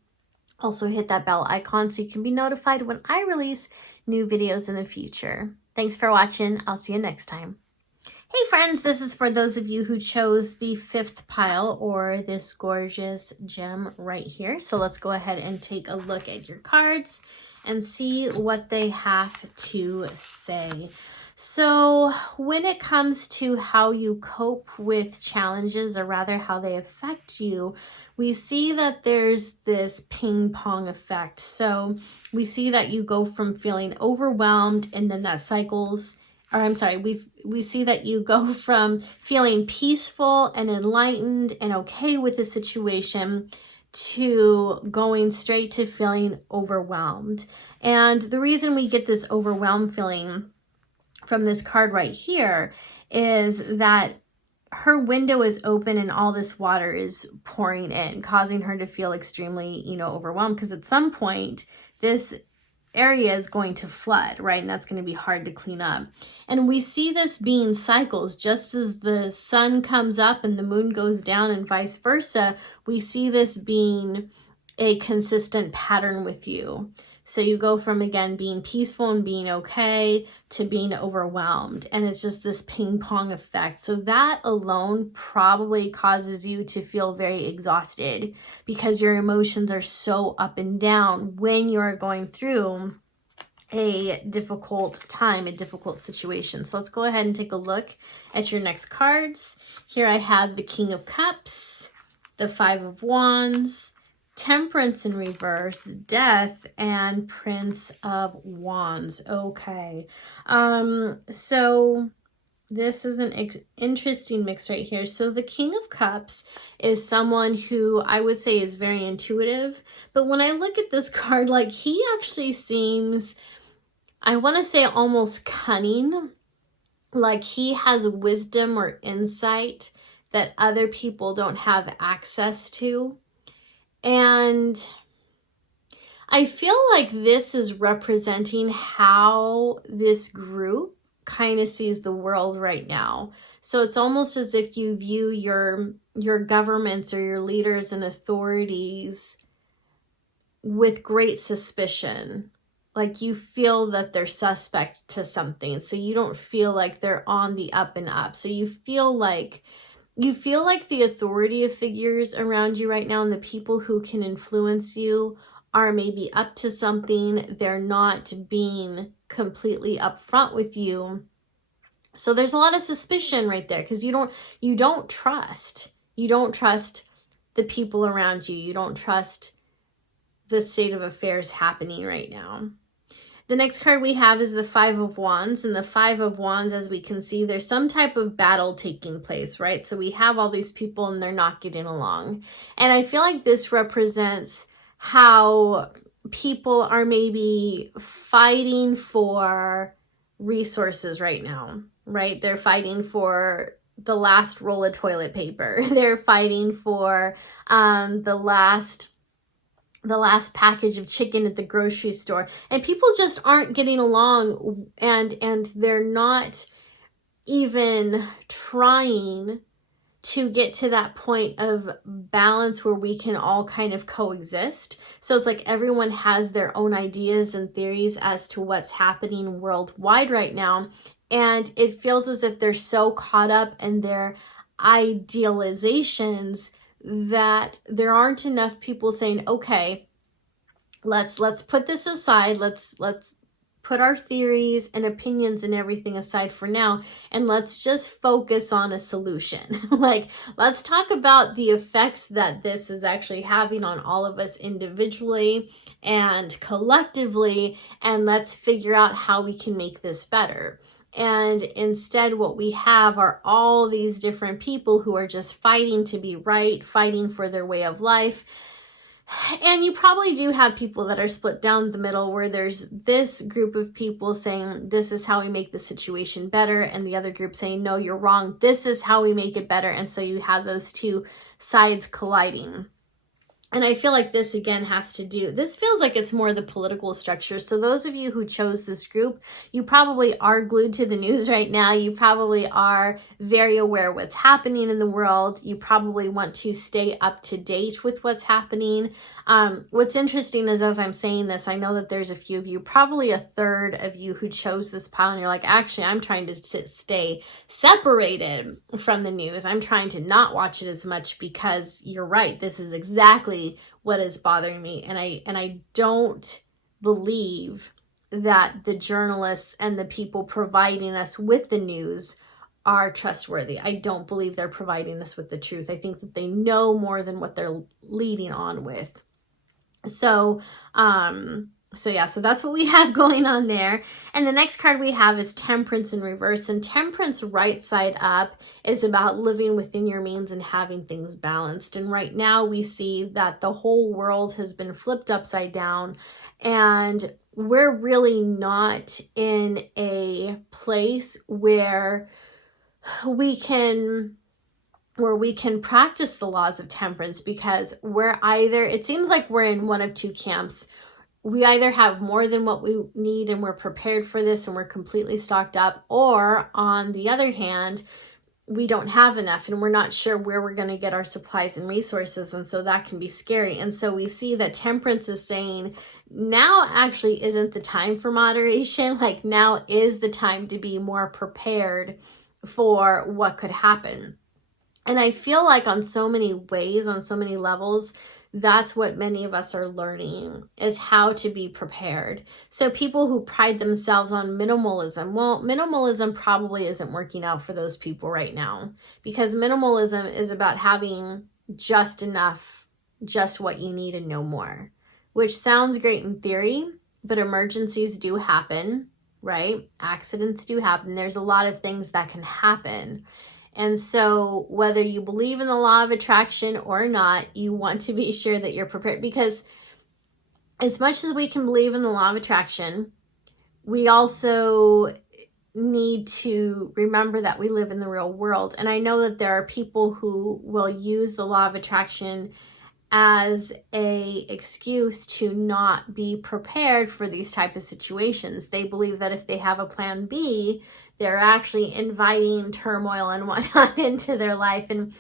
Also hit that bell icon so you can be notified when I release new videos in the future. Thanks for watching. I'll see you next time. Hey friends, this is for those of you who chose the 5th pile, or this gorgeous gem right here. So let's go ahead and take a look at your cards and see what they have to say. So when it comes to how you cope with challenges, or rather how they affect you, we see that there's this ping pong effect. So we see that you go from feeling overwhelmed, and then that cycles, or I'm sorry, we see that you go from feeling peaceful and enlightened and okay with the situation to going straight to feeling overwhelmed. And the reason we get this overwhelmed feeling from this card right here is that her window is open and all this water is pouring in, causing her to feel extremely, overwhelmed, because at some point this area is going to flood, right? And that's going to be hard to clean up. And we see this being cycles. Just as the sun comes up and the moon goes down and vice versa, we see this being a consistent pattern with you. So you go from, again, being peaceful and being okay to being overwhelmed. And it's just this ping pong effect. So that alone probably causes you to feel very exhausted, because your emotions are so up and down when you're going through a difficult time, a difficult situation. So let's go ahead and take a look at your next cards. Here I have the King of Cups, the Five of Wands, Temperance in reverse, Death, and Prince of Wands. Okay. So this is an interesting mix right here. So the King of Cups is someone who I would say is very intuitive. But when I look at this card, like, he actually seems, I want to say, almost cunning. Like he has wisdom or insight that other people don't have access to. And I feel like this is representing how this group kind of sees the world right now. So it's almost as if you view your governments or your leaders and authorities with great suspicion. Like you feel that they're suspect to something. So you don't feel like they're on the up and up. So you feel like the authority figures around you right now and the people who can influence you are maybe up to something. They're not being completely upfront with you. So there's a lot of suspicion right there, because you don't trust the people around you. You don't trust the state of affairs happening right now. The next card we have is the Five of Wands, and the Five of Wands, as we can see, there's some type of battle taking place, right? So we have all these people and they're not getting along. And I feel like this represents how people are maybe fighting for resources right now, right? They're fighting for the last roll of toilet paper. They're fighting for the last package of chicken at the grocery store, and people just aren't getting along, and they're not even trying to get to that point of balance where we can all kind of coexist. So it's like everyone has their own ideas and theories as to what's happening worldwide right now, and it feels as if they're so caught up in their idealizations that there aren't enough people saying, okay, let's put this aside. Let's put our theories and opinions and everything aside for now, and let's just focus on a solution. Like, let's talk about the effects that this is actually having on all of us individually and collectively, and let's figure out how we can make this better. And instead, what we have are all these different people who are just fighting to be right, fighting for their way of life. And you probably do have people that are split down the middle, where there's this group of people saying, this is how we make the situation better, and the other group saying, no, you're wrong, this is how we make it better. And so you have those two sides colliding. And I feel like this, again, this feels like it's more the political structure. So those of you who chose this group, you probably are glued to the news right now. You probably are very aware of what's happening in the world. You probably want to stay up to date with what's happening. What's interesting is, as I'm saying this, I know that there's a few of you, probably a third of you, who chose this pile, and you're like, actually, I'm trying to stay separated from the news. I'm trying to not watch it as much, because you're right. This is exactly what is bothering me, and I don't believe that the journalists and the people providing us with the news are trustworthy. I don't believe they're providing us with the truth. I think that they know more than what they're leading on with. So so that's what we have going on there. And the next card we have is Temperance in reverse. And Temperance right side up is about living within your means and having things balanced. And right now we see that the whole world has been flipped upside down, and we're really not in a place where we can practice the laws of temperance, because it seems like we're in one of two camps. We either have more than what we need and we're prepared for this and we're completely stocked up, or on the other hand, we don't have enough and we're not sure where we're going to get our supplies and resources. And so that can be scary. And so we see that Temperance is saying now actually isn't the time for moderation. Like, now is the time to be more prepared for what could happen. And I feel like on so many ways, on so many levels, that's what many of us are learning, is how to be prepared. So people who pride themselves on minimalism, well, minimalism probably isn't working out for those people right now, because minimalism is about having just enough, just what you need and no more, which sounds great in theory, but emergencies do happen, right? Accidents do happen. There's a lot of things that can happen. And so whether you believe in the law of attraction or not, you want to be sure that you're prepared, because as much as we can believe in the law of attraction, we also need to remember that we live in the real world. And I know that there are people who will use the law of attraction as a excuse to not be prepared for these type of situations. They believe that if they have a plan B, they're actually inviting turmoil and whatnot into their life. And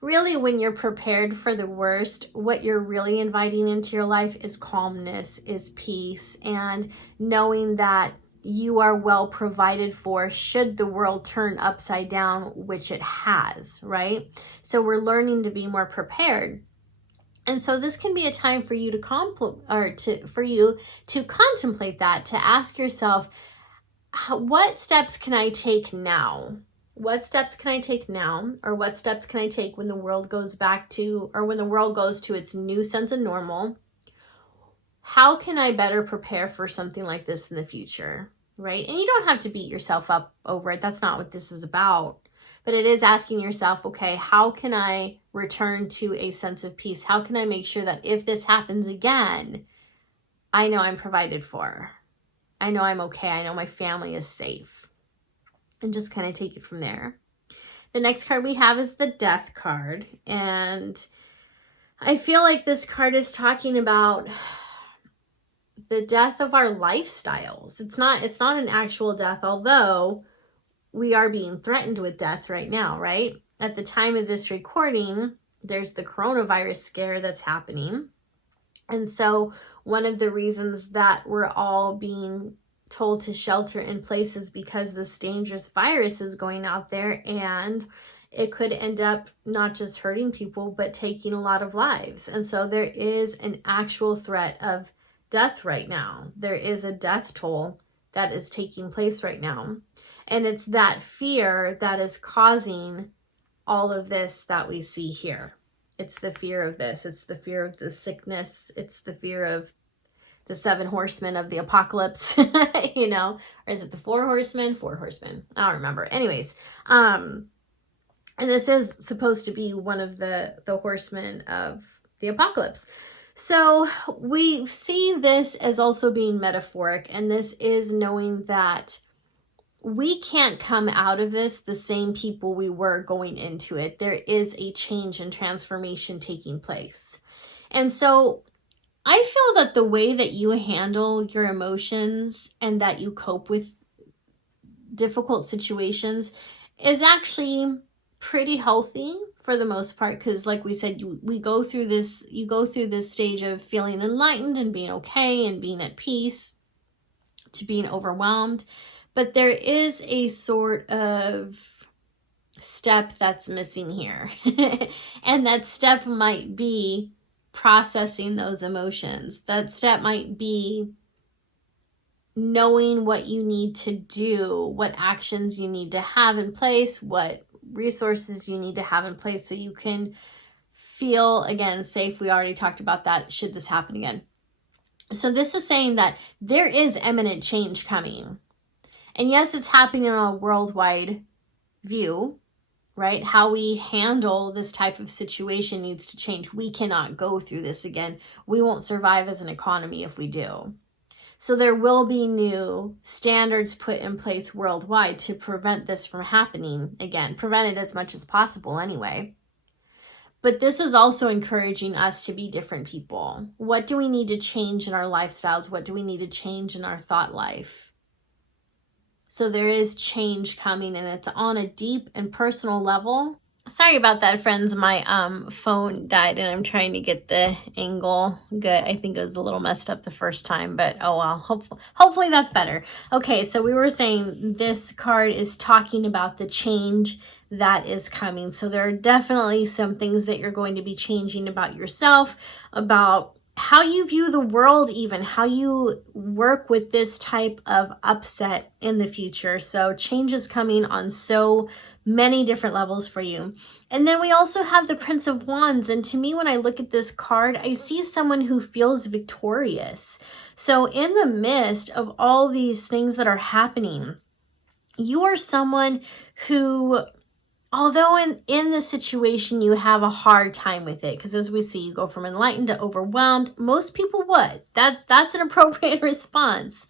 really, when you're prepared for the worst, what you're really inviting into your life is calmness, is peace, and knowing that you are well provided for should the world turn upside down, which it has, right? So we're learning to be more prepared. And so this can be a time for you to contemplate that, to ask yourself, what steps can I take now? What steps can I take now? Or what steps can I take when the world goes back to, or when the world goes to its new sense of normal? How can I better prepare for something like this in the future, right? And you don't have to beat yourself up over it. That's not what this is about. But it is asking yourself, okay, how can I return to a sense of peace? How can I make sure that if this happens again, I know I'm provided for? I know I'm okay. I know my family is safe. And just kind of take it from there. The next card we have is the Death card. And I feel like this card is talking about the death of our lifestyles. It's not an actual death, although we are being threatened with death right now, right? At the time of this recording, there's the coronavirus scare that's happening. And so one of the reasons that we're all being told to shelter in place is because this dangerous virus is going out there, and it could end up not just hurting people, but taking a lot of lives. And so there is an actual threat of death right now. There is a death toll that is taking place right now. And it's that fear that is causing all of this that we see here. It's the fear of this. It's the fear of the sickness. It's the fear of the 7 horsemen of the apocalypse, you know, or is it the 4 horsemen? 4 horsemen. I don't remember. Anyways, and this is supposed to be one of the horsemen of the apocalypse. So we see this as also being metaphoric, and this is knowing that we can't come out of this the same people we were going into it. There is a change and transformation taking place. And so I feel that the way that you handle your emotions and that you cope with difficult situations is actually pretty healthy for the most part, because like we said, you go through this stage of feeling enlightened and being okay and being at peace to being overwhelmed. But there is a sort of step that's missing here. And that step might be processing those emotions. That step might be knowing what you need to do, what actions you need to have in place, what resources you need to have in place so you can feel, again, safe. We already talked about that, should this happen again. So this is saying that there is imminent change coming. And yes, it's happening on a worldwide view, right? How we handle this type of situation needs to change. We cannot go through this again. We won't survive as an economy if we do. So there will be new standards put in place worldwide to prevent this from happening again. Prevent it as much as possible anyway. But this is also encouraging us to be different people. What do we need to change in our lifestyles? What do we need to change in our thought life? So there is change coming, and it's on a deep and personal level. Sorry about that, friends. My phone died and I'm trying to get the angle good. I think it was a little messed up the first time, but oh well, hopefully that's better. Okay, so we were saying this card is talking about the change that is coming. So there are definitely some things that you're going to be changing about yourself, about how you view the world, even how you work with this type of upset in the future. So change is coming on so many different levels for you. And then we also have the Prince of Wands. And to me, when I look at this card, I see someone who feels victorious. So in the midst of all these things that are happening, you are someone who, although in the situation you have a hard time with it, because as we see, you go from enlightened to overwhelmed. Most people would. That's an appropriate response.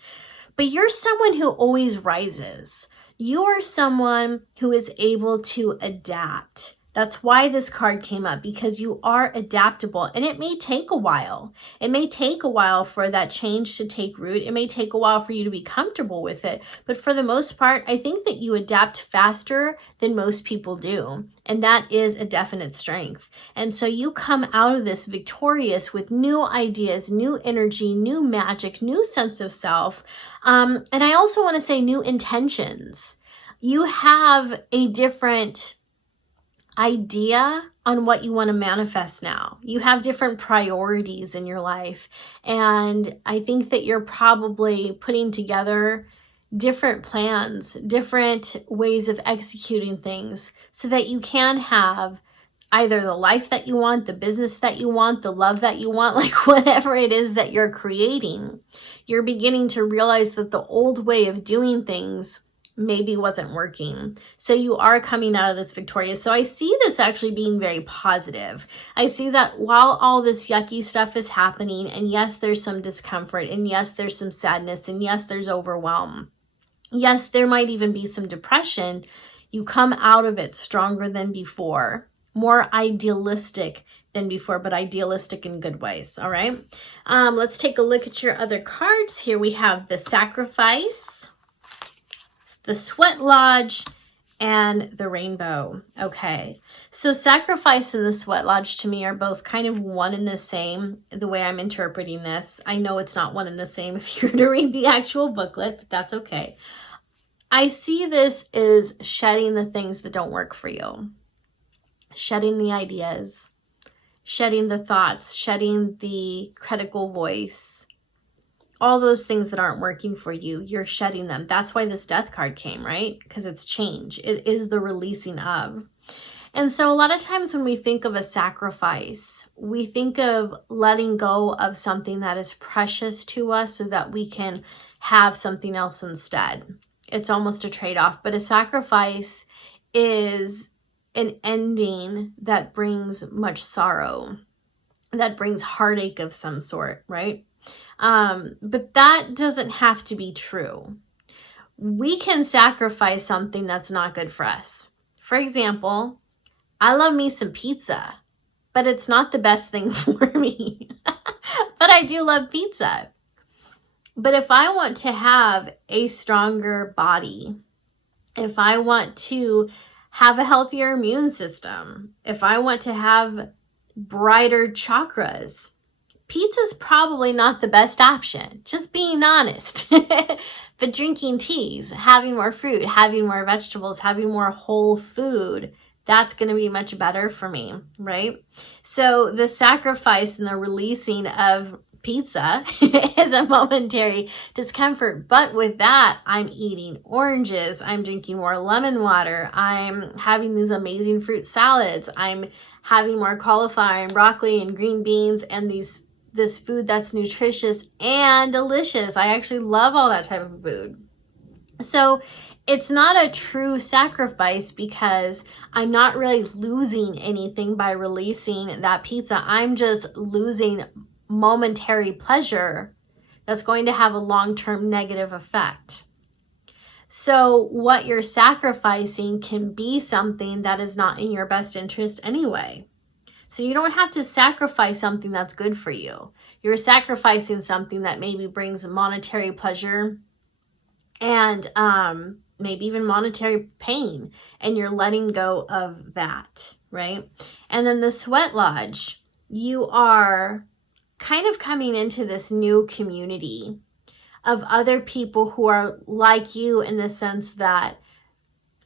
But you're someone who always rises. You are someone who is able to adapt. That's why this card came up, because you are adaptable, and it may take a while. It may take a while for that change to take root. It may take a while for you to be comfortable with it. But for the most part, I think that you adapt faster than most people do. And that is a definite strength. And so you come out of this victorious with new ideas, new energy, new magic, new sense of self. And I also want to say new intentions. You have a different idea on what you want to manifest now. You have different priorities in your life. And I think that you're probably putting together different plans, different ways of executing things so that you can have either the life that you want, the business that you want, the love that you want, like whatever it is that you're creating. You're beginning to realize that the old way of doing things maybe wasn't working. So you are coming out of this victorious. So I see this actually being very positive. I see that while all this yucky stuff is happening, and yes, there's some discomfort, and yes, there's some sadness, and yes, there's overwhelm. Yes, there might even be some depression. You come out of it stronger than before, more idealistic than before, but idealistic in good ways. All right. Let's take a look at your other cards. Here we have the Sacrifice, the Sweat Lodge, and the Rainbow. Okay, so Sacrifice and the Sweat Lodge to me are both kind of one and the same, the way I'm interpreting this. I know it's not one and the same if you were to read the actual booklet, but that's okay. I see this as shedding the things that don't work for you, shedding the ideas, shedding the thoughts, shedding the critical voice, all those things that aren't working for you, you're shedding them. That's why this Death card came, right? Because it's change. It is the releasing of. And so a lot of times when we think of a sacrifice, we think of letting go of something that is precious to us so that we can have something else instead. It's almost a trade-off, but a sacrifice is an ending that brings much sorrow, that brings heartache of some sort, right? But that doesn't have to be true. We can sacrifice something that's not good for us. For example, I love me some pizza, but it's not the best thing for me. But I do love pizza. But if I want to have a stronger body, if I want to have a healthier immune system, if I want to have brighter chakras, pizza's probably not the best option, just being honest. But drinking teas, having more fruit, having more vegetables, having more whole food, that's going to be much better for me, right? So the sacrifice and the releasing of pizza is a momentary discomfort. But with that, I'm eating oranges. I'm drinking more lemon water. I'm having these amazing fruit salads. I'm having more cauliflower and broccoli and green beans and this food that's nutritious and delicious. I actually love all that type of food. So it's not a true sacrifice because I'm not really losing anything by releasing that pizza. I'm just losing momentary pleasure that's going to have a long-term negative effect. So what you're sacrificing can be something that is not in your best interest anyway. So you don't have to sacrifice something that's good for you. You're sacrificing something that maybe brings monetary pleasure and maybe even monetary pain, and you're letting go of that, right? And then the sweat lodge, you are kind of coming into this new community of other people who are like you in the sense that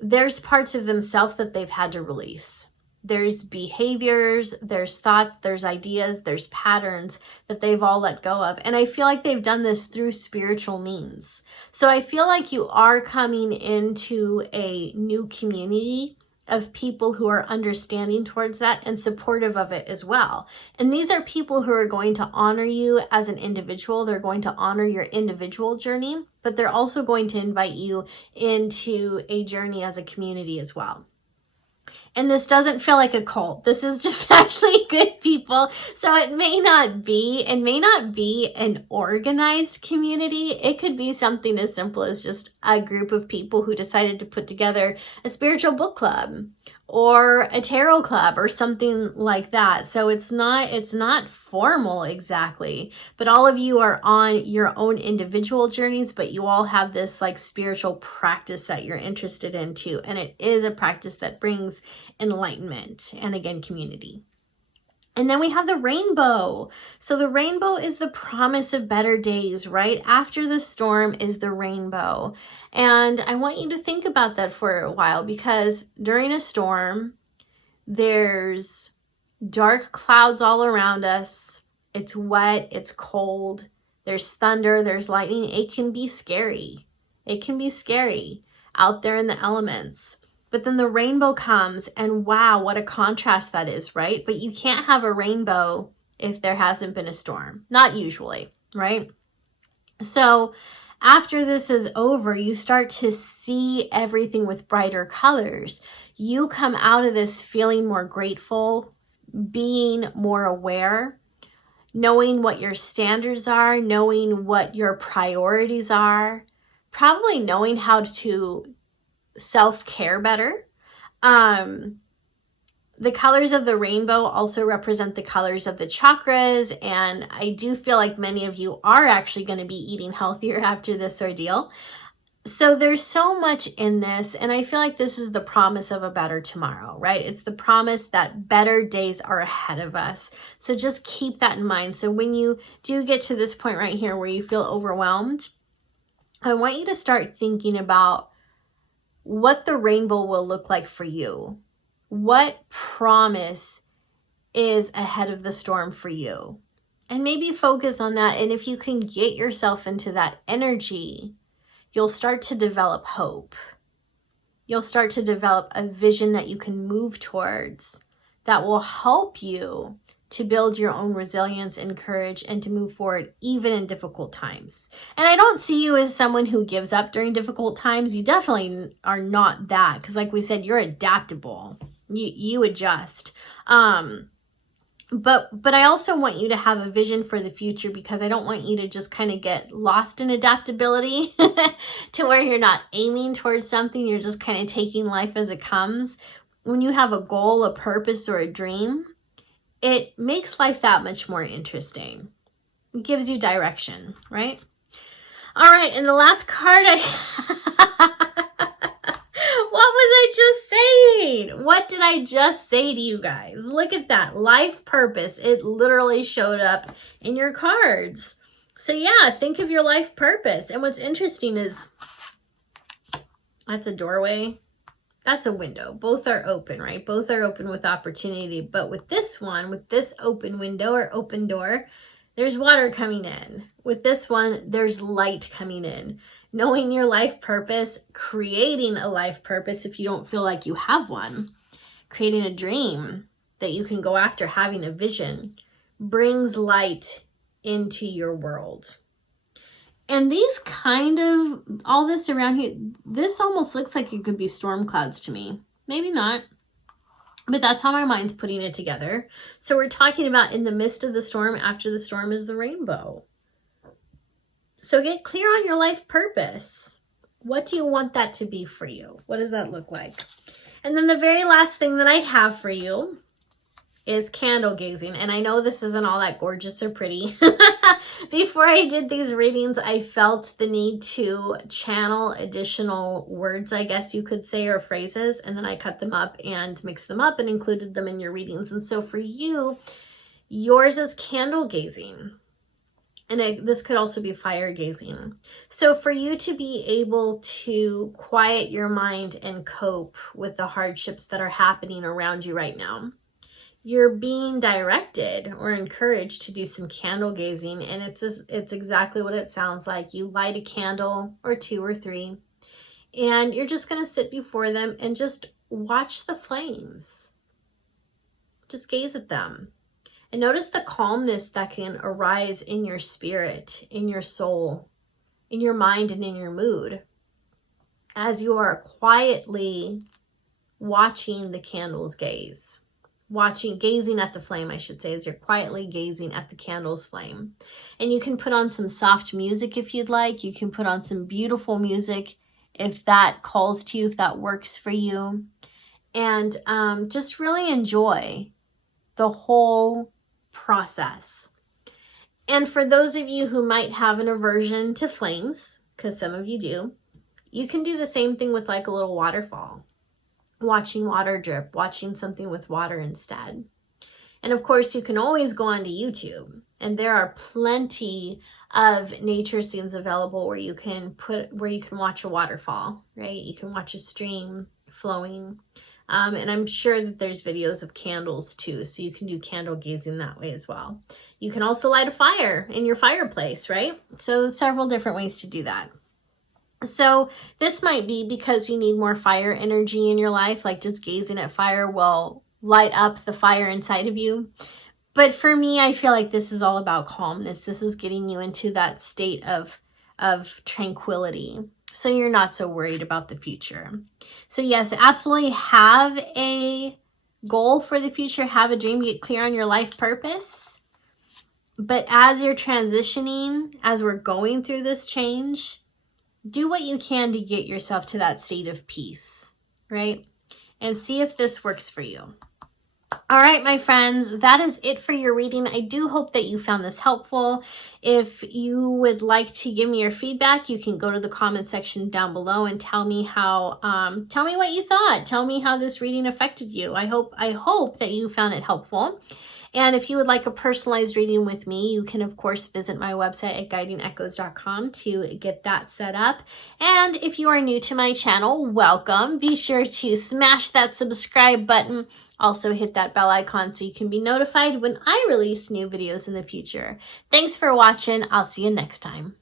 there's parts of themselves that they've had to release. There's behaviors, there's thoughts, there's ideas, there's patterns that they've all let go of. And I feel like they've done this through spiritual means. So I feel like you are coming into a new community of people who are understanding towards that and supportive of it as well. And these are people who are going to honor you as an individual. They're going to honor your individual journey, but they're also going to invite you into a journey as a community as well. And this doesn't feel like a cult. This is just actually good people. So it may not be an organized community. It could be something as simple as just a group of people who decided to put together a spiritual book club or a tarot club or something like that. So it's not formal exactly, but all of you are on your own individual journeys, but you all have this like spiritual practice that you're interested in too. And it is a practice that brings enlightenment and again, community. And then we have the rainbow. So the rainbow is the promise of better days. Right after the storm is the rainbow. And I want you to think about that for a while, because during a storm, there's dark clouds all around us. It's wet, it's cold, there's thunder, there's lightning. It can be scary. It can be scary out there in the elements. But then the rainbow comes and wow, what a contrast that is, right? But you can't have a rainbow if there hasn't been a storm. Not usually, right? So after this is over, you start to see everything with brighter colors. You come out of this feeling more grateful, being more aware, knowing what your standards are, knowing what your priorities are, probably knowing how to self-care better. The colors of the rainbow also represent the colors of the chakras, and I do feel like many of you are actually going to be eating healthier after this ordeal. So there's so much in this, and I feel like this is the promise of a better tomorrow, right? It's the promise that better days are ahead of us. So just keep that in mind. So when you do get to this point right here where you feel overwhelmed, I want you to start thinking about what the rainbow will look like for you. What promise is ahead of the storm for you? And maybe focus on that. And if you can get yourself into that energy, you'll start to develop hope. You'll start to develop a vision that you can move towards that will help you to build your own resilience and courage and to move forward even in difficult times. And I don't see you as someone who gives up during difficult times. You definitely are not that, because like we said, you're adaptable. You adjust. But I also want you to have a vision for the future, because I don't want you to just kind of get lost in adaptability to where you're not aiming towards something. You're just kind of taking life as it comes. When you have a goal, a purpose, or a dream, it makes life that much more interesting. It gives you direction, right? All right, and the last card what was I just saying? What did I just say to you guys? Look at that. Life purpose. It literally showed up in your cards. So yeah, think of your life purpose. And what's interesting is that's a doorway. That's a window. Both are open, right? Both are open with opportunity. But with this one, with this open window or open door, there's water coming in. With this one, there's light coming in. Knowing your life purpose, creating a life purpose if you don't feel like you have one, creating a dream that you can go after, having a vision, brings light into your world. And these kind of, all this around here, this almost looks like it could be storm clouds to me. Maybe not, but that's how my mind's putting it together. So we're talking about in the midst of the storm, after the storm is the rainbow. So get clear on your life purpose. What do you want that to be for you? What does that look like? And then the very last thing that I have for you is candle gazing. And I know this isn't all that gorgeous or pretty. Before I did these readings, I felt the need to channel additional words, I guess you could say, or phrases. And then I cut them up and mixed them up and included them in your readings. And so for you, yours is candle gazing. And this could also be fire gazing. So for you to be able to quiet your mind and cope with the hardships that are happening around you right now, you're being directed or encouraged to do some candle gazing. And it's exactly what it sounds like. You light a candle or 2 or 3, and you're just going to sit before them and just watch the flames. Just gaze at them. And notice the calmness that can arise in your spirit, in your soul, in your mind, and in your mood as you are quietly watching the candles gaze. Gazing at the flame, I should say, as you're quietly gazing at the candle's flame. And you can put on some soft music if you'd like. You can put on some beautiful music if that calls to you, if that works for you. And just really enjoy the whole process. And for those of you who might have an aversion to flames, because some of you do, you can do the same thing with like a little waterfall, watching water drip, watching something with water instead. And of course, you can always go onto YouTube, and there are plenty of nature scenes available where you can watch a waterfall, right? You can watch a stream flowing. And I'm sure that there's videos of candles too, so you can do candle gazing that way as well. You can also light a fire in your fireplace, right? So there's several different ways to do that. So this might be because you need more fire energy in your life, like just gazing at fire will light up the fire inside of you. But for me, I feel like this is all about calmness. This is getting you into that state of tranquility, so you're not so worried about the future. So yes, absolutely have a goal for the future, have a dream, get clear on your life purpose. But as you're transitioning, as we're going through this change, do what you can to get yourself to that state of peace, right? And see if this works for you. All right, my friends, that is it for your reading. I do hope that you found this helpful. If you would like to give me your feedback, you can go to the comment section down below and tell me what you thought. Tell me how this reading affected you. I hope that you found it helpful. And if you would like a personalized reading with me, you can, of course, visit my website at guidingechoes.com to get that set up. And if you are new to my channel, welcome. Be sure to smash that subscribe button. Also hit that bell icon so you can be notified when I release new videos in the future. Thanks for watching. I'll see you next time.